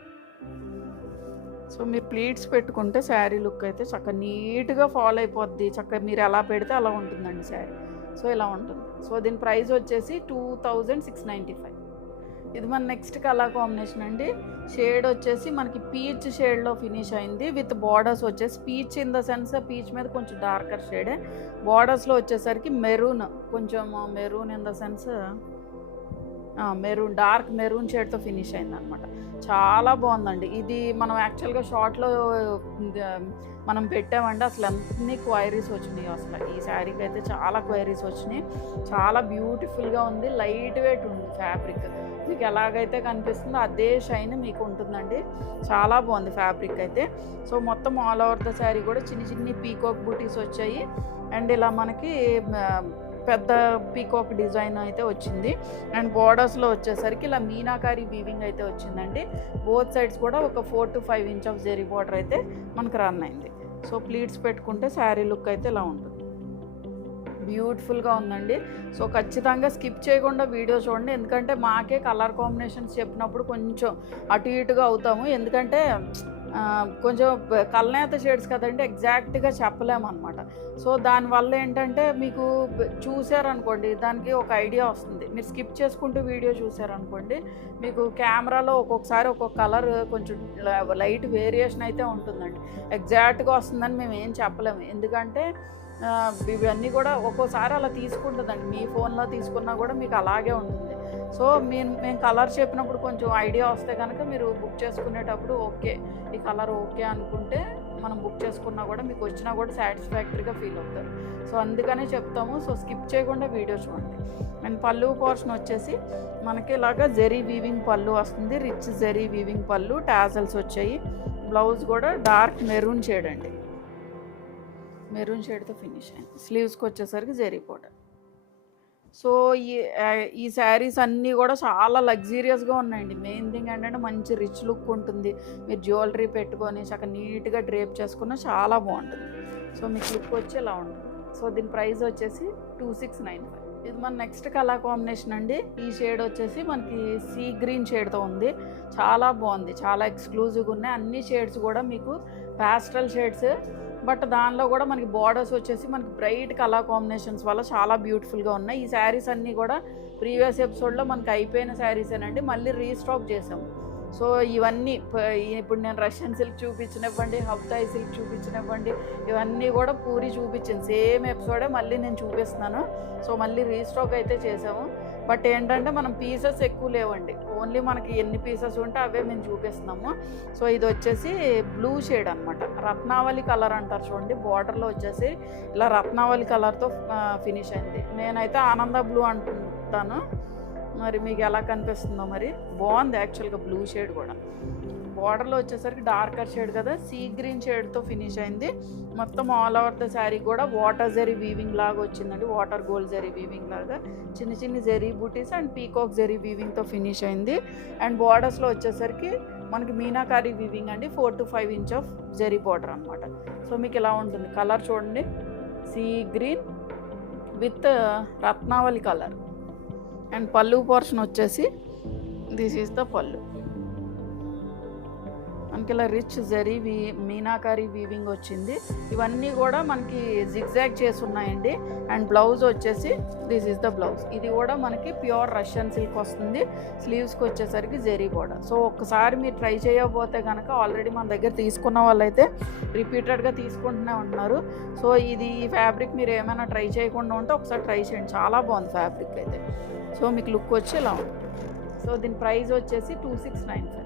సో మీరు ప్లీట్స్ పెట్టుకుంటే శారీ లుక్ అయితే చక్కగా నీట్గా ఫాలో అయిపోద్ది. చక్కగా మీరు ఎలా పెడితే అలా ఉంటుందండి శారీ. సో ఇలా ఉంటుంది. సో దీని ప్రైస్ వచ్చేసి 2695. ఇది మన నెక్స్ట్ కలర్ కాంబినేషన్ అండి. షేడ్ వచ్చేసి మనకి పీచ్ షేడ్లో ఫినిష్ అయింది విత్ బార్డర్స్ వచ్చేసి peach in the sense peach మీద కొంచెం డార్కర్ షేడే, బార్డర్స్లో వచ్చేసరికి మెరూన్, కొంచెం maroon in the sense maroon, dark maroon షేడ్తో ఫినిష్ అయింది అనమాట. చాలా బాగుందండి. ఇది మనం యాక్చువల్గా షార్ట్లో మనం పెట్టామంటే అసలు అన్ని క్వైరీస్ వచ్చినాయి. అసలు ఈ శారీకి అయితే చాలా క్వైరీస్ వచ్చినాయి. చాలా బ్యూటిఫుల్గా ఉంది, లైట్ వెయిట్ ఉంది ఫ్యాబ్రిక్. మీకు ఎలాగైతే కనిపిస్తుందో అదే షైన్ మీకు ఉంటుందండి. చాలా బాగుంది ఫ్యాబ్రిక్ అయితే. సో మొత్తం ఆల్ ఓవర్ ద శారీ కూడా చిన్ని చిన్ని పీకాక్ బూటీస్ వచ్చాయి. అండ్ ఇలా మనకి పెద్ద పీకాక్ డిజైన్ అయితే వచ్చింది. అండ్ బార్డర్స్లో వచ్చేసరికి ఇలా మీనాకారి వీవింగ్ అయితే వచ్చిందండి. బోత్ సైడ్స్ కూడా ఒక 4 to 5 inch of zari border అయితే మనకు రన్ అయింది. సో ప్లీట్స్ పెట్టుకుంటే శారీ లుక్ అయితే ఇలా ఉంటుంది, బ్యూటిఫుల్గా ఉందండి. సో ఖచ్చితంగా స్కిప్ చేయకుండా వీడియో చూడండి, ఎందుకంటే మాకే కలర్ కాంబినేషన్స్ చెప్పినప్పుడు కొంచెం అటు ఇటుగా అవుతాము. ఎందుకంటే కొంచెం కల్నేత షేడ్స్ కదండి, ఎగ్జాక్ట్గా చెప్పలేమన్నమాట. సో దానివల్ల ఏంటంటే మీకు చూసారనుకోండి దానికి ఒక ఐడియా వస్తుంది. మీరు స్కిప్ చేసుకుంటూ వీడియో చూసారనుకోండి మీకు కెమెరాలో ఒక్కొక్కసారి ఒక్కొక్క కలర్ కొంచెం లైట్ వేరియేషన్ అయితే ఉంటుందండి. ఎగ్జాక్ట్గా వస్తుందని మేము ఏం చెప్పలేము, ఎందుకంటే ఇవన్నీ కూడా ఒక్కోసారి అలా తీసుకుంటుందండి. మీ ఫోన్లో తీసుకున్నా కూడా మీకు అలాగే ఉంటుంది. సో మేము కలర్ చెప్పినప్పుడు కొంచెం ఐడియా వస్తే కనుక మీరు బుక్ చేసుకునేటప్పుడు ఓకే ఈ కలర్ ఓకే అనుకుంటే మనం బుక్ చేసుకున్నా కూడా మీకు వచ్చినా కూడా సాటిస్ఫాక్టరీగా ఫీల్ అవుతారు. సో అందుకనే చెప్తాము. సో స్కిప్ చేయకుండా వీడియో చూడండి. అండ్ పళ్ళు పోర్షన్ వచ్చేసి మనకి ఇలాగా జెరీ వీవింగ్ పళ్ళు వస్తుంది, రిచ్ జెరీ వీవింగ్ పళ్ళు, టాజల్స్ వచ్చాయి. బ్లౌజ్ కూడా డార్క్ మెరూన్ షేడ్ అండి, మెరూన్ షేడ్తో ఫినిష్ అయింది. స్లీవ్స్కి వచ్చేసరికి జెరీ బోర్డర్. సో ఈ శారీస్ అన్నీ కూడా చాలా లగ్జీరియస్గా ఉన్నాయండి. మెయిన్ థింగ్ ఏంటంటే మంచి రిచ్ లుక్ ఉంటుంది. మీరు జ్యువెలరీ పెట్టుకొని చక్కగా నీట్గా డ్రేప్ చేసుకున్న చాలా బాగుంటుంది. సో మీకు లుక్ వచ్చి ఇలా ఉంటుంది. సో దీని ప్రైస్ వచ్చేసి 2695. ఇది మన నెక్స్ట్ కలర్ కాంబినేషన్ అండి. ఈ షేడ్ వచ్చేసి మనకి సీ గ్రీన్ షేడ్తో ఉంది, చాలా బాగుంది, చాలా ఎక్స్క్లూజివ్గా ఉన్నాయి. అన్ని షేడ్స్ కూడా మీకు ప్యాస్టల్ షేడ్స్, బట్ దానిలో కూడా మనకి బార్డర్స్ వచ్చేసి మనకి బ్రైట్ కలర్ కాంబినేషన్స్ వల్ల చాలా బ్యూటిఫుల్గా ఉన్నాయి. ఈ శారీస్ అన్నీ కూడా ప్రీవియస్ ఎపిసోడ్లో మనకి అయిపోయిన శారీసేనండి, మళ్ళీ రీస్టాక్ చేసాము. సో ఇవన్నీ ఇప్పుడు నేను రష్యన్ సిల్క్ చూపించినవ్వండి, హబ్తాయి సిల్క్ చూపించినవ్వండి, ఇవన్నీ కూడా పూరి చూపించింది సేమ్ ఎపిసోడే మళ్ళీ నేను చూపిస్తున్నాను. సో మళ్ళీ రీస్టాక్ అయితే చేసాము. బట్ ఏంటంటే మనం పీసెస్ ఎక్కువ లేవండి, ఓన్లీ మనకి ఎన్ని పీసెస్ ఉంటే అవే మేము చూపిస్తున్నాము. సో ఇది వచ్చేసి బ్లూ షేడ్ అనమాట, రత్నావళి కలర్ అంటారు చూడండి. బార్డర్లో వచ్చేసి ఇలా రత్నావళి కలర్తో ఫినిష్ అయింది. నేనైతే ఆనంద బ్లూ అంటుంటాను, మరి మీకు ఎలా కనిపిస్తుందో మరి. బాగుంది యాక్చువల్గా బ్లూ షేడ్ కూడా. బార్డర్లో వచ్చేసరికి డార్కర్ షేడ్ కదా, సీ గ్రీన్ షేడ్తో ఫినిష్ అయింది. మొత్తం ఆల్ ఓవర్ ద శారీ కూడా వాటర్ జెరీ వీవింగ్ లాగా వచ్చిందండి, వాటర్ గోల్డ్ జెరీ వీవింగ్ లాగా చిన్న చిన్న జెరీ బూటీస్ అండ్ పీకాక్ జెరీ వీవింగ్తో ఫినిష్ అయింది. అండ్ బార్డర్స్లో వచ్చేసరికి మనకి మీనాకారి వీవింగ్ అండి, 4 to 5 inch of zari border అనమాట. సో మీకు ఇలా ఉంటుంది. కలర్ చూడండి, sea green with Ratnavali colour. And పళ్ళు పోర్షన్ వచ్చేసి దిస్ ఈజ్ ద పళ్ళు. మనకి ఇలా రిచ్ జరీ మీనాకారి వీవింగ్ వచ్చింది. ఇవన్నీ కూడా మనకి జిగ్జాగ్ చేసి ఉన్నాయండి. అండ్ బ్లౌజ్ వచ్చేసి దిస్ ఈజ్ ద బ్లౌజ్. ఇది కూడా మనకి ప్యూర్ రష్యన్ సిల్క్ వస్తుంది. స్లీవ్స్కి వచ్చేసరికి జెరీ బోర్డర్. సో ఒక్కసారి మీరు ట్రై చేయకపోతే కనుక ఆల్రెడీ మన దగ్గర తీసుకున్న వాళ్ళైతే రిపీటెడ్గా తీసుకుంటూనే ఉంటున్నారు. సో ఇది ఈ ఫ్యాబ్రిక్ మీరు ఏమైనా ట్రై చేయకుండా ఉంటే ఒకసారి ట్రై చేయండి, చాలా బాగుంది ఫ్యాబ్రిక్ అయితే. సో మీకు లుక్ వచ్చి ఇలా ఉంటుంది. సో దీని ప్రైస్ వచ్చేసి 2695.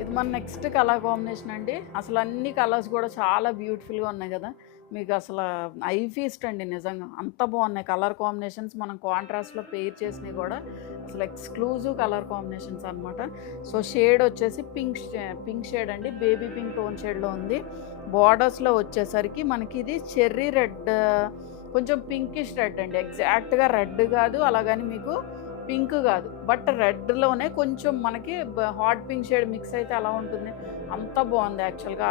ఇది మన నెక్స్ట్ కలర్ కాంబినేషన్ అండి. అసలు అన్ని కలర్స్ కూడా చాలా బ్యూటిఫుల్గా ఉన్నాయి కదా, మీకు అసలు ఐ ఫీస్ట్ అండి నిజంగా, అంత బాగున్నాయి కలర్ కాంబినేషన్స్. మనం కాంట్రాస్ట్లో పెయిర్ చేసినవి కూడా అసలు ఎక్స్క్లూజివ్ కలర్ కాంబినేషన్స్ అనమాట. సో షేడ్ వచ్చేసి పింక్ షేడ్ అండి, బేబీ పింక్ టోన్ షేడ్లో ఉంది. బార్డర్స్లో వచ్చేసరికి మనకి ఇది చెర్రీ రెడ్, కొంచెం పింకిష్ రెడ్ అండి, ఎగ్జాక్ట్గా రెడ్ కాదు, అలాగని మీకు పింక్ కాదు, బట్ రెడ్లోనే కొంచెం మనకి హాట్ పింక్ షేడ్ మిక్స్ అయితే అలా ఉంటుంది. అంత బాగుంది యాక్చువల్గా,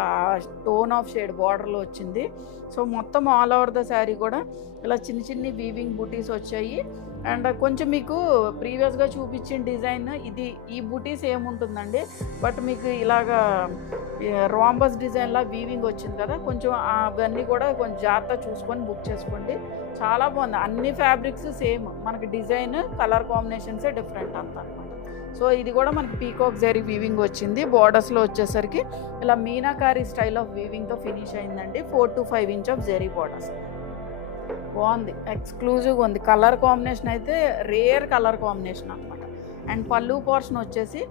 టోన్ ఆఫ్ షేడ్ బార్డర్లో వచ్చింది. సో మొత్తం ఆల్ ఓవర్ ద శారీ కూడా ఇలా చిన్న చిన్ని వీవింగ్ బూటీస్ వచ్చాయి. అండ్ కొంచెం మీకు ప్రీవియస్గా చూపించిన డిజైన్ ఇది, ఈ బూటీస్ ఏముంటుందండి, బట్ మీకు ఇలాగా రాంబస్ డిజైన్లా వీవింగ్ వచ్చింది కదా, కొంచెం అవన్నీ కూడా కొంచెం జాగ్రత్త చూసుకొని బుక్ చేసుకోండి. చాలా బాగుంది. అన్ని ఫ్యాబ్రిక్స్ సేమ్, మనకి డిజైన్ కలర్ కాంబినేషన్సే డిఫరెంట్ అంత అనమాట. సో ఇది కూడా మనకి పీకాక్ జరీ వీవింగ్ వచ్చింది. బార్డర్స్లో వచ్చేసరికి ఇలా మీనాకారి స్టైల్ ఆఫ్ వీవింగ్తో ఫినిష్ అయిందండి. 4 to 5 inch of zari borders. బాగుంది, ఎక్స్క్లూజివ్గా ఉంది. కలర్ కాంబినేషన్ అయితే రేర్ కలర్ కాంబినేషన్ అనమాట. అండ్ పళ్ళు పోర్షన్ వచ్చేసి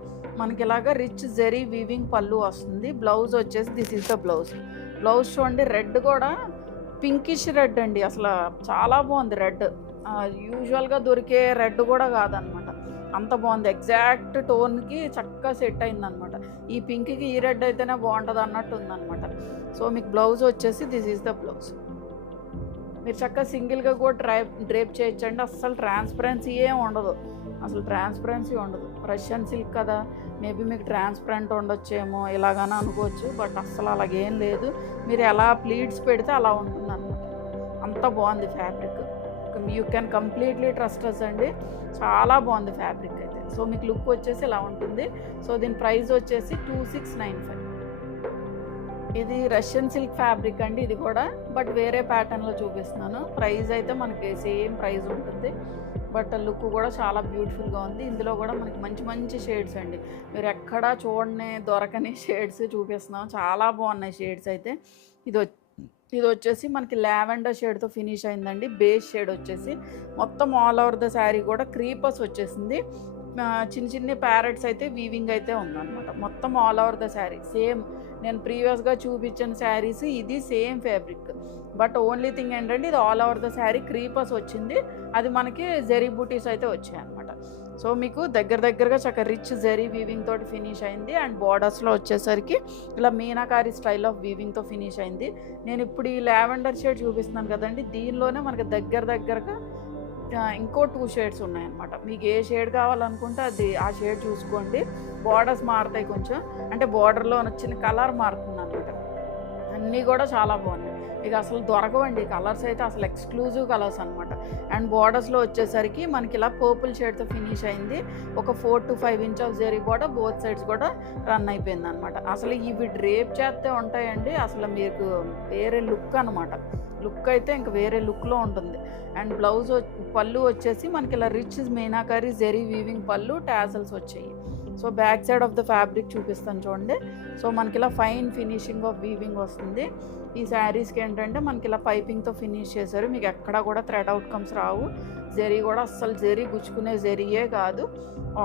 మనకి ఇలాగా రిచ్ జరీ వీవింగ్ పళ్ళు వస్తుంది. బ్లౌజ్ వచ్చేసి this is the blouse. Blouse చూడండి, రెడ్ కూడా పింకిష్ రెడ్ అండి, అసలు చాలా బాగుంది. రెడ్ యూజువల్గా దొరికే రెడ్ కూడా కాదనమాట, అంత బాగుంది. ఎగ్జాక్ట్ టోన్కి చక్కగా సెట్ అయిందనమాట. ఈ పింక్కి ఈ రెడ్ అయితేనే బాగుంటుంది అన్నట్టు ఉందనమాట. సో మీకు బ్లౌజ్ వచ్చేసి దిస్ ఈజ్ ద బ్లౌజ్. మీరు చక్కగా సింగిల్గా కూడా డ్రేప్ చేయొచ్చండి. అస్సలు ట్రాన్స్పరెన్సీ ఏం ఉండదు, అసలు ట్రాన్స్పరెన్సీ ఉండదు. రష్యన్ సిల్క్ కదా, మేబీ మీకు ట్రాన్స్పరెంట్ ఉండొచ్చేమో ఇలాగని అనుకోవచ్చు, బట్ అస్సలు అలాగేం లేదు. మీరు ఎలా ప్లీట్స్ పెడితే అలా ఉంటుంది అనమాట. అంత బాగుంది fabric. You can completely trust us అండి, చాలా బాగుంది ఫ్యాబ్రిక్ అయితే. సో మీకు లుక్ వచ్చేసి ఇలా ఉంటుంది. సో దీని ప్రైస్ వచ్చేసి 2695. ఇది రష్యన్ సిల్క్ ఫ్యాబ్రిక్ అండి, ఇది కూడా, బట్ వేరే ప్యాటర్న్లో చూపిస్తున్నాను. ప్రైస్ అయితే మనకి సేమ్ ప్రైస్ ఉంటుంది, బట్ లుక్ కూడా చాలా బ్యూటిఫుల్గా ఉంది. ఇందులో కూడా మనకి మంచి మంచి షేడ్స్ అండి, మీరు ఎక్కడా చూడని దొరకని షేడ్స్ చూపిస్తున్నాం. చాలా బాగున్నాయి షేడ్స్ అయితే. ఇది వచ్చేసి మనకి లావెండర్ షేడ్తో ఫినిష్ అయిందండి. బేస్ షేడ్ వచ్చేసి మొత్తం ఆల్ ఓవర్ ద శారీ కూడా క్రీపర్స్ వచ్చేసింది. చిన్న చిన్న ప్యారెట్స్ అయితే వీవింగ్ అయితే ఉందన్నమాట. మొత్తం all over the sari same నేను ప్రీవియస్గా చూపించిన శారీస్ ఇది same fabric, but only thing ఏంటంటే ఇది all over the sari creepers వచ్చింది, అది మనకి జరీ బూటీస్ అయితే వచ్చాయి అనమాట. సో మీకు దగ్గరగా చక్కగా రిచ్ జరీ వీవింగ్ తోటి ఫినిష్ అయింది. అండ్ బార్డర్స్లో వచ్చేసరికి ఇలా మీనాకారి స్టైల్ ఆఫ్ వీవింగ్తో ఫినిష్ అయింది. నేను ఇప్పుడు ఈ లావెండర్ షేడ్ చూపిస్తున్నాను కదండి, దీనిలోనే మనకి దగ్గరగా ఇంకో 2 షేడ్స్ ఉన్నాయన్నమాట. మీకు ఏ షేడ్ కావాలనుకుంటే అది ఆ షేడ్ చూసుకోండి. బార్డర్స్ మారుతాయి కొంచెం, అంటే బార్డర్లో వచ్చిన కలర్ మారుతుంది అనమాట. అన్నీ కూడా చాలా బాగున్నాయి. ఇక అసలు దొరకవండి కలర్స్ అయితే, అసలు ఎక్స్క్లూజివ్ కలర్స్ అనమాట. అండ్ బార్డర్స్లో వచ్చేసరికి మనకి ఇలా పర్పుల్ షేడ్తో ఫినిష్ అయింది. ఒక 4 to 5 inch of zari border both sides కూడా రన్ అయిపోయింది అనమాట. అసలు ఇవి డ్రేప్ చేస్తే ఉంటాయండి, అసలు మీకు వేరే లుక్ అనమాట. లుక్ అయితే ఇంక వేరే లుక్లో ఉంటుంది. అండ్ బ్లౌజ్ పళ్ళు వచ్చేసి మనకి ఇలా రిచ్ మీనాకారి జరీ వీవింగ్ పళ్ళు, టాసల్స్ వచ్చాయి. So back side of the fabric చూపిస్తాను చూడండి. సో మనకి ఇలా ఫైన్ ఫినిషింగ్ ఆఫ్ వీవింగ్ వస్తుంది. ఈ శారీస్కి ఏంటంటే మనకి ఇలా పైపింగ్తో ఫినిష్ చేశారు, మీకు ఎక్కడా కూడా థ్రెడ్ అవుట్కమ్స్ రావు. జరీ కూడా అస్సలు జరీ గుచ్చుకునే జరీయే కాదు.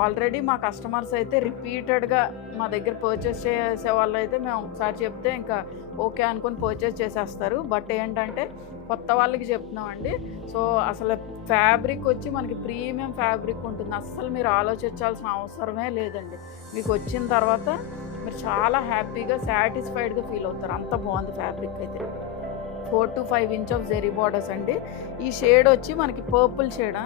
ఆల్రెడీ మా కస్టమర్స్ అయితే రిపీటెడ్గా మా దగ్గర పర్చేస్ చేసే వాళ్ళు అయితే మేము ఒకసారి చెప్తే ఇంకా ఓకే అనుకొని పర్చేస్ చేసేస్తారు. బట్ ఏంటంటే కొత్త వాళ్ళకి చెప్తున్నామండి. సో అసలు ఫ్యాబ్రిక్ వచ్చి మనకి ప్రీమియం ఫ్యాబ్రిక్ ఉంటుంది, అస్సలు మీరు ఆలోచించాల్సిన అవసరమే లేదండి. మీకు వచ్చిన తర్వాత మీరు చాలా హ్యాపీగా సాటిస్ఫైడ్గా ఫీల్ అవుతారు, అంత బాగుంది ఫ్యాబ్రిక్ అయితే. 4 to 5 inch of zari borders అండి. ఈ షేడ్ వచ్చి మనకి purple shade,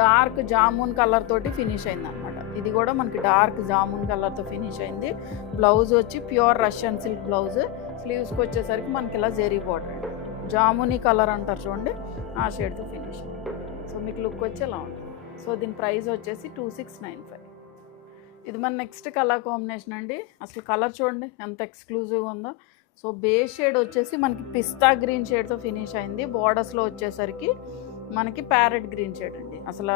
dark jamun colour తోటి ఫినిష్ అయింది అనమాట. ఇది కూడా మనకి డార్క్ జామున్ కలర్తో ఫినిష్ అయింది. బ్లౌజ్ వచ్చి ప్యూర్ రష్యన్ సిల్క్ బ్లౌజ్. స్లీవ్స్కి వచ్చేసరికి మనకి ఇలా జెరీ బార్డర్ అండి, జామునీ కలర్ అంటారు చూడండి, ఆ షేడ్తో ఫినిష్. సో మీకు లుక్ వచ్చి ఎలా ఉంటుంది. సో దీని ప్రైస్ వచ్చేసి 2695. ఇది మన నెక్స్ట్ కలర్ కాంబినేషన్ అండి. అసలు కలర్ చూడండి ఎంత ఎక్స్క్లూజివ్గా ఉందో. సో బేస్ షేడ్ వచ్చేసి మనకి పిస్తా గ్రీన్ షేడ్తో ఫినిష్ అయింది. బార్డర్స్లో వచ్చేసరికి మనకి ప్యారెట్ గ్రీన్ షేడ్ అండి. అసలు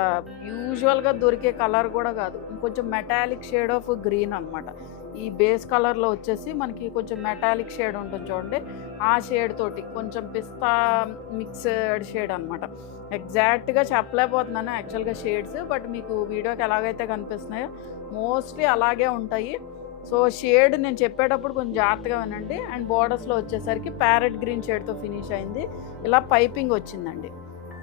యూజువల్గా దొరికే కలర్ కూడా కాదు, ఇంకొంచెం మెటాలిక్ షేడ్ ఆఫ్ గ్రీన్ అనమాట. ఈ బేస్ కలర్లో వచ్చేసి మనకి కొంచెం మెటాలిక్ షేడ్ ఉంటుంది చూడండి, ఆ షేడ్ తోటి కొంచెం పిస్తా మిక్స్డ్ షేడ్ అనమాట. ఎగ్జాక్ట్గా చెప్పలేకపోతున్నాను యాక్చువల్గా షేడ్స్, బట్ మీకు వీడియోకి ఎలాగైతే కనిపిస్తున్నాయో మోస్ట్లీ అలాగే ఉంటాయి. సో షేడ్ నేను చెప్పేటప్పుడు కొంచెం జాగ్రత్తగా వినండి. అండ్ బార్డర్స్లో వచ్చేసరికి ప్యారెట్ గ్రీన్ షేడ్తో ఫినిష్ అయింది, ఇలా పైపింగ్ వచ్చిందండి.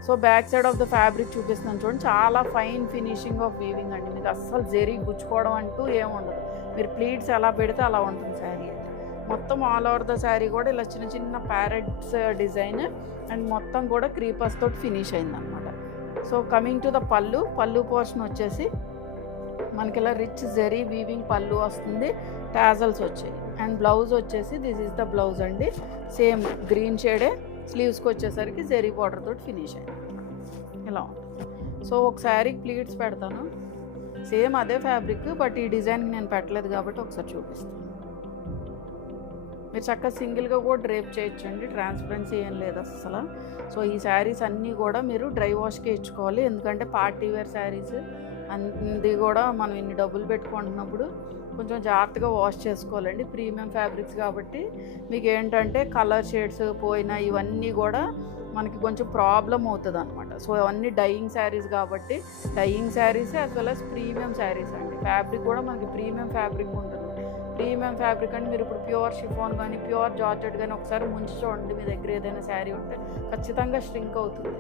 So back side of the fabric చూపిస్తున్నాను చూడండి, చాలా ఫైన్ ఫినిషింగ్ ఆఫ్ వీవింగ్ అండి. మీకు అస్సలు జరీ గుచ్చుకోవడం అంటూ ఏముండదు, మీరు ప్లీట్స్ ఎలా పెడితే అలా ఉంటుంది శారీ అయితే. మొత్తం ఆల్ ఓవర్ ద శారీ కూడా ఇలా చిన్న చిన్న ప్యారెట్స్ డిజైన్ అండ్ మొత్తం కూడా క్రీపర్స్ తోటి ఫినిష్ అయిందనమాట. సో కమింగ్ టు ద పళ్ళు పోర్షన్ వచ్చేసి మనకి ఇలా రిచ్ జెరీ వీవింగ్ పళ్ళు వస్తుంది, టాజల్స్ వచ్చాయి. అండ్ బ్లౌజ్ వచ్చేసి దిస్ ఈజ్ ద బ్లౌజ్ అండి, సేమ్ గ్రీన్ షేడే. స్లీవ్స్కి వచ్చేసరికి జెరీ బార్డర్ తోటి ఫినిష్ అయింది ఇలా ఉంటుంది. సో ఒక శారీకి ప్లీట్స్ పెడతాను, సేమ్ అదే ఫ్యాబ్రిక్, బట్ ఈ డిజైన్కి నేను పెట్టలేదు కాబట్టి ఒకసారి చూపిస్తాను. మీరు చక్కగా సింగిల్గా కూడా డ్రేప్ చేయొచ్చండి, ట్రాన్స్పరెన్సీ ఏం లేదు అసలు. సో ఈ శారీస్ అన్నీ కూడా మీరు డ్రై వాష్కే ఇచ్చుకోవాలి, ఎందుకంటే పార్టీ వేర్ శారీస్ అన్నీ కూడా మనం ఇన్ని డబ్బులు పెట్టుకుంటున్నప్పుడు కొంచెం జాగ్రత్తగా వాష్ చేసుకోవాలండి. ప్రీమియం ఫ్యాబ్రిక్స్ కాబట్టి మీకు ఏంటంటే కలర్ షేడ్స్ పోయినా ఇవన్నీ కూడా మనకి కొంచెం ప్రాబ్లం అవుతుంది అనమాట. సో అవన్నీ డైయింగ్ శారీస్ కాబట్టి dyeing sarees as well as premium sarees అండి. ఫ్యాబ్రిక్ కూడా మనకి ప్రీమియం ఫ్యాబ్రిక్ ఉంటుంది. ప్రీమియం ఫ్యాబ్రిక్ అంటే మీరు ఇప్పుడు ప్యూర్ షిఫాన్ కానీ ప్యూర్ జార్జెట్ కానీ ఒకసారి ముంచి చూడండి, మీ దగ్గర ఏదైనా శారీ ఉంటే ఖచ్చితంగా స్ట్రింక్ అవుతుంది.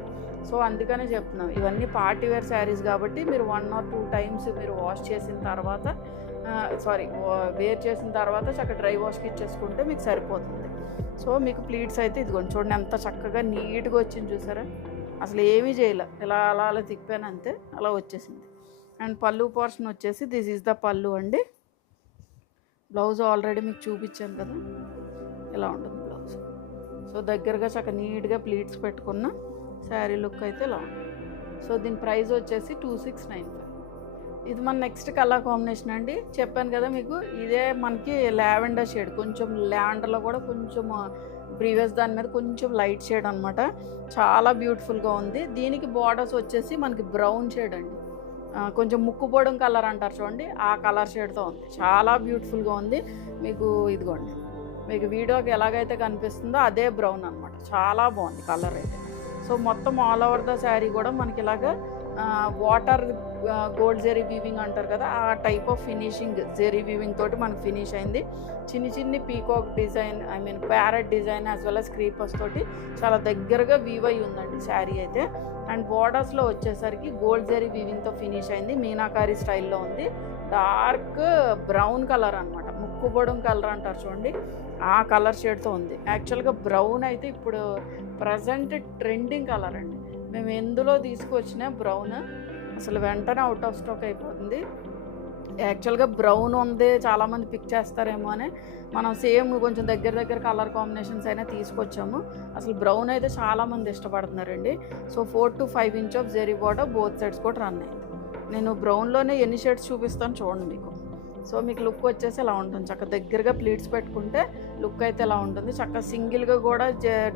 సో అందుకనే చెప్తున్నాం, ఇవన్నీ పార్టీ వేర్ శారీస్ కాబట్టి మీరు 1 or 2 times మీరు వాష్ చేసిన తర్వాత వేర్ చేసిన తర్వాత చక్కగా డ్రై వాష్కి ఇచ్చేసుకుంటే మీకు సరిపోతుంది. సో మీకు ప్లీట్స్ అయితే ఇదిగోండి చూడండి ఎంత చక్కగా నీట్గా వచ్చింది చూసారా, అసలు ఏమీ చేయలే, ఇలా అలా తిప్పాను అంతే అలా వచ్చేసింది. అండ్ పళ్ళు పోర్షన్ వచ్చేసి దిస్ ఈజ్ ద పళ్ళు అండి. బ్లౌజ్ ఆల్రెడీ మీకు చూపించాను కదా, ఇలా ఉంటుంది బ్లౌజ్. సో దగ్గరగా చక్కగా నీట్గా ప్లీట్స్ పెట్టుకున్న శారీ లుక్ అయితే ఇలా ఉంటుంది. సో దీని ప్రైస్ వచ్చేసి 2695. ఇది మన నెక్స్ట్ కలర్ కాంబినేషన్ అండి. చెప్పాను కదా మీకు, ఇదే మనకి లావెండర్ షేడ్, కొంచెం లావెండర్లో కూడా కొంచెం ప్రీవియస్ దాని మీద కొంచెం లైట్ షేడ్ అనమాట, చాలా బ్యూటిఫుల్గా ఉంది. దీనికి బార్డర్స్ వచ్చేసి మనకి బ్రౌన్ షేడ్ అండి, కొంచెం ముక్కుపోవడం కలర్ అంటారు చూడండి, ఆ కలర్ షేడ్తో ఉంది, చాలా బ్యూటిఫుల్గా ఉంది. మీకు ఇదిగోండి, మీకు వీడియోకి ఎలాగైతే కనిపిస్తుందో అదే బ్రౌన్ అనమాట, చాలా బాగుంది కలర్ అయితే. సో మొత్తం ఆల్ ఓవర్ ద శారీ కూడా మనకి ఇలాగా వాటర్ గోల్డ్ జెరీ వీవింగ్ అంటారు కదా, ఆ type of finishing zari weaving తోటి మనకు ఫినిష్ అయింది. చిన్ని peacock design, parrot design as well as creepers తోటి చాలా దగ్గరగా వీవ్ అయి ఉందండి శారీ అయితే. అండ్ బార్డర్స్లో వచ్చేసరికి గోల్డ్ జెరీ వీవింగ్తో ఫినిష్ అయింది, మీనాకారి స్టైల్లో ఉంది. డార్క్ బ్రౌన్ కలర్ అనమాట, ముక్కుబొడం కలర్ అంటారు చూడండి, ఆ కలర్ షేడ్తో ఉంది. యాక్చువల్గా బ్రౌన్ అయితే ఇప్పుడు ప్రజెంట్ ట్రెండింగ్ కలర్ అండి. మేము ఎందులో తీసుకొచ్చినా బ్రౌన్ అసలు వెంటనే అవుట్ ఆఫ్ స్టాక్ అయిపోతుంది. యాక్చువల్గా బ్రౌన్ ఉంది, చాలామంది పిక్ చేస్తారేమో అని మనం సేమ్ కొంచెం దగ్గర కలర్ కాంబినేషన్స్ అయినా తీసుకొచ్చాము. అసలు బ్రౌన్ అయితే చాలామంది ఇష్టపడుతున్నారండి. So 4 to 5 inch of zari border both sides కూడా రన్ అయింది. నేను బ్రౌన్లోనే ఎన్ని షేడ్స్ చూపిస్తాను చూడండి మీకు. సో మీకు లుక్ వచ్చేసి ఇలా ఉంటుంది, చక్కగా దగ్గరగా ప్లీట్స్ పెట్టుకుంటే లుక్ అయితే ఇలా ఉంటుంది. చక్కగా సింగిల్గా కూడా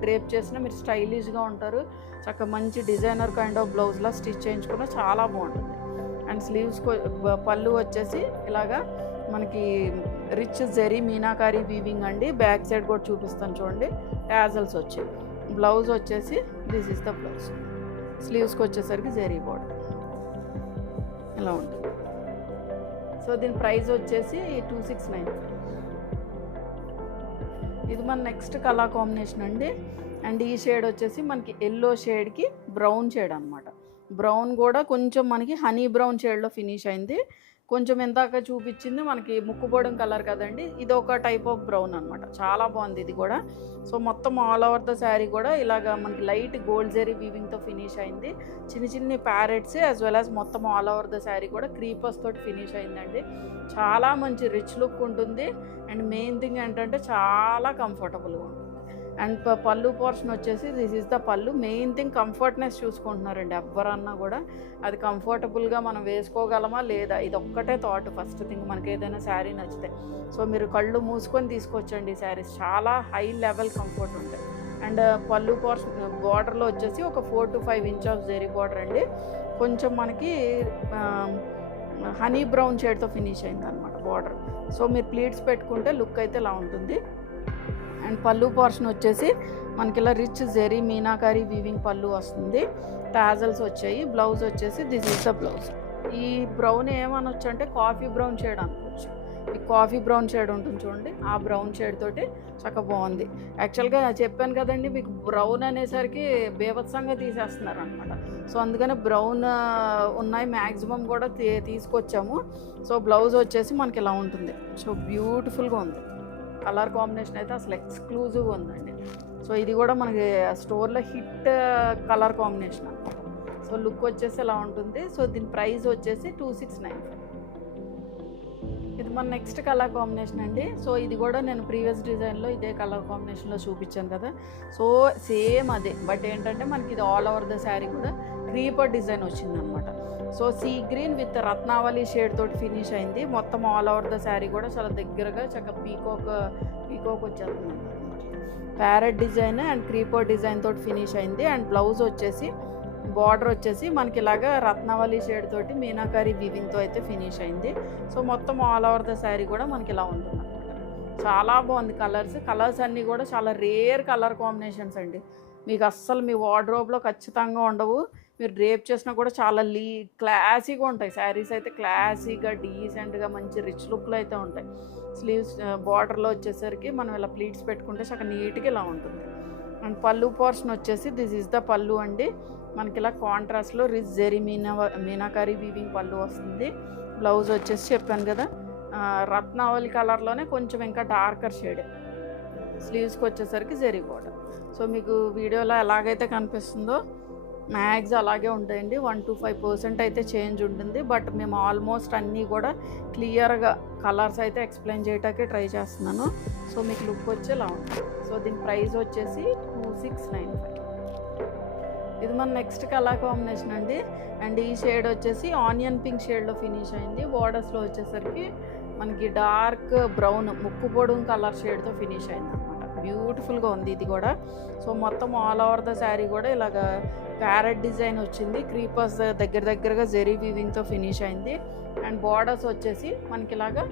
డ్రేప్ చేసినా మీరు స్టైలిష్గా ఉంటారు. చక్కగా మంచి డిజైనర్ కైండ్ ఆఫ్ బ్లౌజ్లా స్టిచ్ చేయించుకున్నా చాలా బాగుంటుంది. అండ్ స్లీవ్స్ పళ్ళు వచ్చేసి ఇలాగా మనకి రిచ్ జెరీ మీనాకారి వీవింగ్ అండి. బ్యాక్ సైడ్ కూడా చూపిస్తాను చూడండి, టాజల్స్ వచ్చాయి. బ్లౌజ్ వచ్చేసి దిస్ ఈస్ ద బ్లౌజ్. స్లీవ్స్కి వచ్చేసరికి జెరీ బార్డర్ ఇలా ఉంటుంది. సో దీని ప్రైస్ వచ్చేసి 2695. ఇది మన నెక్స్ట్ కలర్ కాంబినేషన్ అండి. అండ్ ఈ షేడ్ వచ్చేసి మనకి ఎల్లో షేడ్కి బ్రౌన్ షేడ్ అనమాట. బ్రౌన్ కూడా కొంచెం మనకి హనీ బ్రౌన్ షేడ్లో ఫినిష్ అయింది. కొంచెం ఇందాక చూపించింది మనకి ముక్కుపోవడం కలర్ కదండి, ఇది ఒక టైప్ ఆఫ్ బ్రౌన్ అనమాట, చాలా బాగుంది ఇది కూడా. సో మొత్తం ఆల్ ఓవర్ ద శారీ కూడా ఇలాగ మనకి లైట్ గోల్డ్ జెరీ వీవింగ్తో ఫినిష్ అయింది. చిన్ని ప్యారెట్స్ యాజ్ వెల్ యాజ్ మొత్తం ఆల్ ఓవర్ ద శారీ కూడా క్రీపర్స్ తోటి ఫినిష్ అయిందండి. చాలా మంచి రిచ్ లుక్ ఉంటుంది. అండ్ మెయిన్ థింగ్ ఏంటంటే చాలా కంఫర్టబుల్గా ఉంటుంది. అండ్ పళ్ళు పోర్షన్ వచ్చేసి దిస్ ఈజ్ ద పళ్ళు. మెయిన్ థింగ్ కంఫర్ట్నెస్ చూసుకుంటున్నారండి ఎవరన్నా కూడా, అది కంఫర్టబుల్గా మనం వేసుకోగలమా లేదా, ఇది ఒక్కటే థాట్ ఫస్ట్ థింగ్ మనకి ఏదైనా శారీ నచ్చితే. సో మీరు కళ్ళు మూసుకొని తీసుకొచ్చండి శారీస్, చాలా హై లెవెల్ కంఫర్ట్ ఉంటాయి. అండ్ పళ్ళు పోర్షన్ బార్డర్లో వచ్చేసి ఒక 4 to 5 inch of zari border అండి. కొంచెం మనకి హనీ బ్రౌన్ షేడ్తో ఫినిష్ అయింది అనమాట బార్డర్. సో మీరు ప్లీట్స్ పెట్టుకుంటే లుక్ అయితే ఇలా ఉంటుంది. అండ్ పళ్ళు పోర్షన్ వచ్చేసి మనకి ఇలా రిచ్ జెరీ మీనాకారి వీవింగ్ పళ్ళు వస్తుంది, టాజల్స్ వచ్చాయి. బ్లౌజ్ వచ్చేసి దిస్ ఈజ్ ద బ్లౌజ్. ఈ బ్రౌన్ ఏమనొచ్చు అంటే కాఫీ బ్రౌన్ షేడ్ అనుకోవచ్చు. ఈ కాఫీ బ్రౌన్ షేడ్ ఉంటుంది చూడండి, ఆ బ్రౌన్ షేడ్ తోటి చక్కగా బాగుంది. యాక్చువల్గా చెప్పాను కదండి మీకు, బ్రౌన్ అనేసరికి బేభత్సంగా తీసేస్తున్నారు అనమాట. సో అందుకని బ్రౌన్ ఉన్నాయి మ్యాక్సిమం కూడా తీసుకొచ్చాము. సో బ్లౌజ్ వచ్చేసి మనకి ఇలా ఉంటుంది. సో బ్యూటిఫుల్గా ఉంది. కలర్ కాంబినేషన్ అయితే అసలు ఎక్స్క్లూజివ్ ఉందండి. సో ఇది కూడా మనకి స్టోర్లో హిట్ కలర్ కాంబినేషన్ అనమాట. సో లుక్ వచ్చేసి ఇలా ఉంటుంది. సో దీని ప్రైస్ వచ్చేసి 2695. ఇది మన నెక్స్ట్ కలర్ కాంబినేషన్ అండి. సో ఇది కూడా నేను ప్రీవియస్ డిజైన్లో ఇదే కలర్ కాంబినేషన్లో చూపించాను కదా. సో సేమ్ అదే, బట్ ఏంటంటే మనకి ఇది ఆల్ ఓవర్ ద శారీ కూడా క్రీపర్ డిజైన్ వచ్చిందనమాట. So sea green with Ratnavali shade తోటి ఫినిష్ అయింది. మొత్తం ఆల్ ఓవర్ ద శారీ కూడా చాలా దగ్గరగా చక్కగా పీకాక్ వచ్చేస్తుంది. Parrot design and creeper design తోటి ఫినిష్ అయింది. అండ్ బ్లౌజ్ వచ్చేసి బార్డర్ వచ్చేసి మనకి ఇలాగా రత్నావళి షేడ్ తోటి మీనాకారి వీవింగ్తో అయితే ఫినిష్ అయింది. సో మొత్తం ఆల్ ఓవర్ ద శారీ కూడా మనకి ఇలా ఉంటుంది అనమాట. చాలా బాగుంది. కలర్స్ అన్నీ కూడా చాలా రేర్ కలర్ కాంబినేషన్స్ అండి. మీకు అస్సలు మీ వార్డ్రోబ్లో ఖచ్చితంగా ఉండవు. మీరు డ్రేప్ చేసినా కూడా చాలా క్లాసీగా ఉంటాయి. శారీస్ అయితే క్లాసీగా డీసెంట్గా మంచి రిచ్ లుక్లో అయితే ఉంటాయి. స్లీవ్స్ బార్డర్లో వచ్చేసరికి మనం ఇలా ప్లీట్స్ పెట్టుకుంటే చాలా నీట్గా ఇలా ఉంటుంది. అండ్ పళ్ళు పోర్షన్ వచ్చేసి దిస్ ఈజ్ ద పళ్ళు అండి. మనకి ఇలా కాంట్రాస్ట్లో రిచ్ జెరీ మీనాకారి వీవింగ్ పళ్ళు వస్తుంది. బ్లౌజ్ వచ్చేసి చెప్పాను కదా రత్నావళి కలర్లోనే కొంచెం ఇంకా డార్కర్ షేడ్. స్లీవ్స్కి వచ్చేసరికి జెరీ బార్డర్. సో మీకు వీడియోలో ఎలాగైతే కనిపిస్తుందో మ్యాక్స్ అలాగే ఉంటాయండి. 1 to 5% అయితే చేంజ్ ఉంటుంది. బట్ మేము ఆల్మోస్ట్ అన్నీ కూడా క్లియర్గా కలర్స్ అయితే ఎక్స్ప్లెయిన్ చేయడానికి ట్రై చేస్తున్నాను. సో మీకు లుక్ వచ్చి ఇలా ఉంటుంది. సో దీని ప్రైస్ వచ్చేసి 2695. ఇది మన నెక్స్ట్ కలర్ కాంబినేషన్ అండి. అండ్ ఈ షేడ్ వచ్చేసి ఆనియన్ పింక్ షేడ్లో ఫినిష్ అయింది. బార్డర్స్లో వచ్చేసరికి మనకి డార్క్ బ్రౌన్ ముక్కు పొడుగు కలర్ షేడ్తో ఫినిష్ అయింది అనమాట. బ్యూటిఫుల్గా ఉంది ఇది కూడా. సో మొత్తం ఆల్ ఓవర్ ద శారీ కూడా ఇలాగ ప్యారెట్ డిజైన్ వచ్చింది. క్రీపర్స్ దగ్గరగా జెరీ వీవింగ్తో ఫినిష్ అయింది. అండ్ బార్డర్స్ వచ్చేసి మనకి ఇలాగా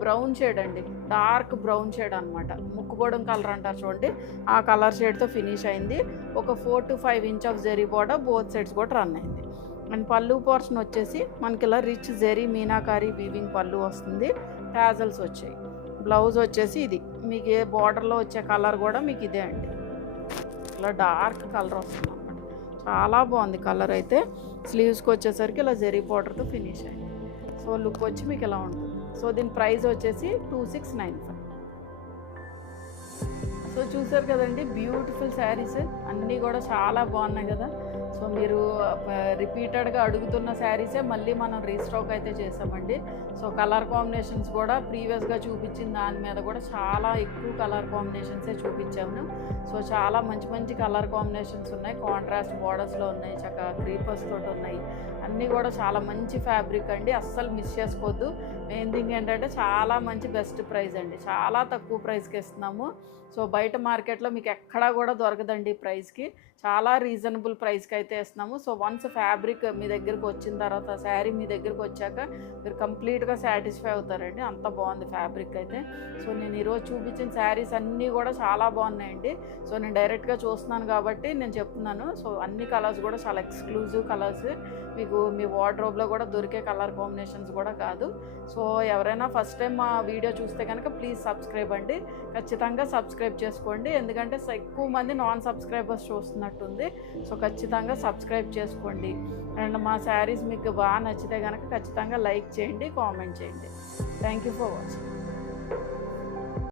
బ్రౌన్ షేడ్ అండి, డార్క్ బ్రౌన్ షేడ్ అనమాట. ముక్కుబొడం కలర్ అంటారు చూడండి, ఆ కలర్ షేడ్తో ఫినిష్ అయింది. ఒక 4 to 5 inch of zari border both sides కూడా రన్ అయింది. అండ్ పళ్ళు పోర్షన్ వచ్చేసి మనకి ఇలా రిచ్ జెరీ మీనాకారి వీవింగ్ పళ్ళు వస్తుంది. టాజల్స్ వచ్చాయి. బ్లౌజ్ వచ్చేసి ఇది మీకు ఏ బార్డర్లో వచ్చే కలర్ కూడా మీకు ఇదే అండి. ఇలా డార్క్ కలర్ వస్తుంది అన్నమాట. చాలా బాగుంది కలర్ అయితే. స్లీవ్స్కి వచ్చేసరికి ఇలా జెరీ బార్డర్తో ఫినిష్ అయింది. సో లుక్ వచ్చి మీకు ఇలా ఉంటుంది. సో దీని ప్రైస్ వచ్చేసి 2695. సో చూసారు కదండి, బ్యూటిఫుల్ శారీస్ అన్నీ కూడా చాలా బాగున్నాయి కదా. సో మీరు రిపీటెడ్గా అడుగుతున్న శారీసే మళ్ళీ మనం రీస్టాక్ అయితే చేసామండి. సో కలర్ కాంబినేషన్స్ కూడా ప్రీవియస్గా చూపించిన దాని మీద కూడా చాలా ఎక్కువ కలర్ కాంబినేషన్సే చూపించాము. సో చాలా మంచి కలర్ కాంబినేషన్స్ ఉన్నాయి. కాంట్రాస్ట్ బార్డర్స్లో ఉన్నాయి, చక్కగా క్రీపర్స్ తోటి ఉన్నాయి. అన్నీ కూడా చాలా మంచి ఫ్యాబ్రిక్ అండి. అస్సలు మిస్ చేసుకోవద్దు. మెయిన్ థింగ్ ఏంటంటే చాలా మంచి బెస్ట్ ప్రైస్ అండి. చాలా తక్కువ ప్రైస్కి ఇస్తున్నాము. సో బయట మార్కెట్లో మీకు ఎక్కడా కూడా దొరకదండి ఈ ప్రైస్కి. చాలా రీజనబుల్ ప్రైస్కి అయితే ఇస్తున్నాము. సో వన్స్ ఫ్యాబ్రిక్ మీ దగ్గరికి వచ్చిన తర్వాత, శారీ మీ దగ్గరికి వచ్చాక మీరు కంప్లీట్గా సాటిస్ఫై అవుతారండి. అంత బాగుంది ఫ్యాబ్రిక్ అయితే. సో నేను ఈరోజు చూపించిన శారీస్ అన్నీ కూడా చాలా బాగున్నాయండి. సో నేను డైరెక్ట్గా చూస్తున్నాను కాబట్టి నేను చెప్తున్నాను. సో అన్ని కలర్స్ కూడా చాలా ఎక్స్క్లూజివ్ కలర్స్, మీకు మీ వార్డ్రోబ్లో కూడా దొరికే కలర్ కాంబినేషన్స్ కూడా కాదు. సో ఎవరైనా ఫస్ట్ టైం మా వీడియో చూస్తే కనుక ప్లీజ్ సబ్స్క్రైబ్ అండి. ఖచ్చితంగా సబ్స్క్రైబ్ చేసుకోండి, ఎందుకంటే ఎక్కువ మంది నాన్ సబ్స్క్రైబర్స్ చూస్తున్నట్టుంది. సో ఖచ్చితంగా సబ్స్క్రైబ్ చేసుకోండి. అండ్ మా శారీస్ మీకు బాగా నచ్చితే కనుక ఖచ్చితంగా లైక్ చేయండి, కామెంట్ చేయండి. Thank you for watching.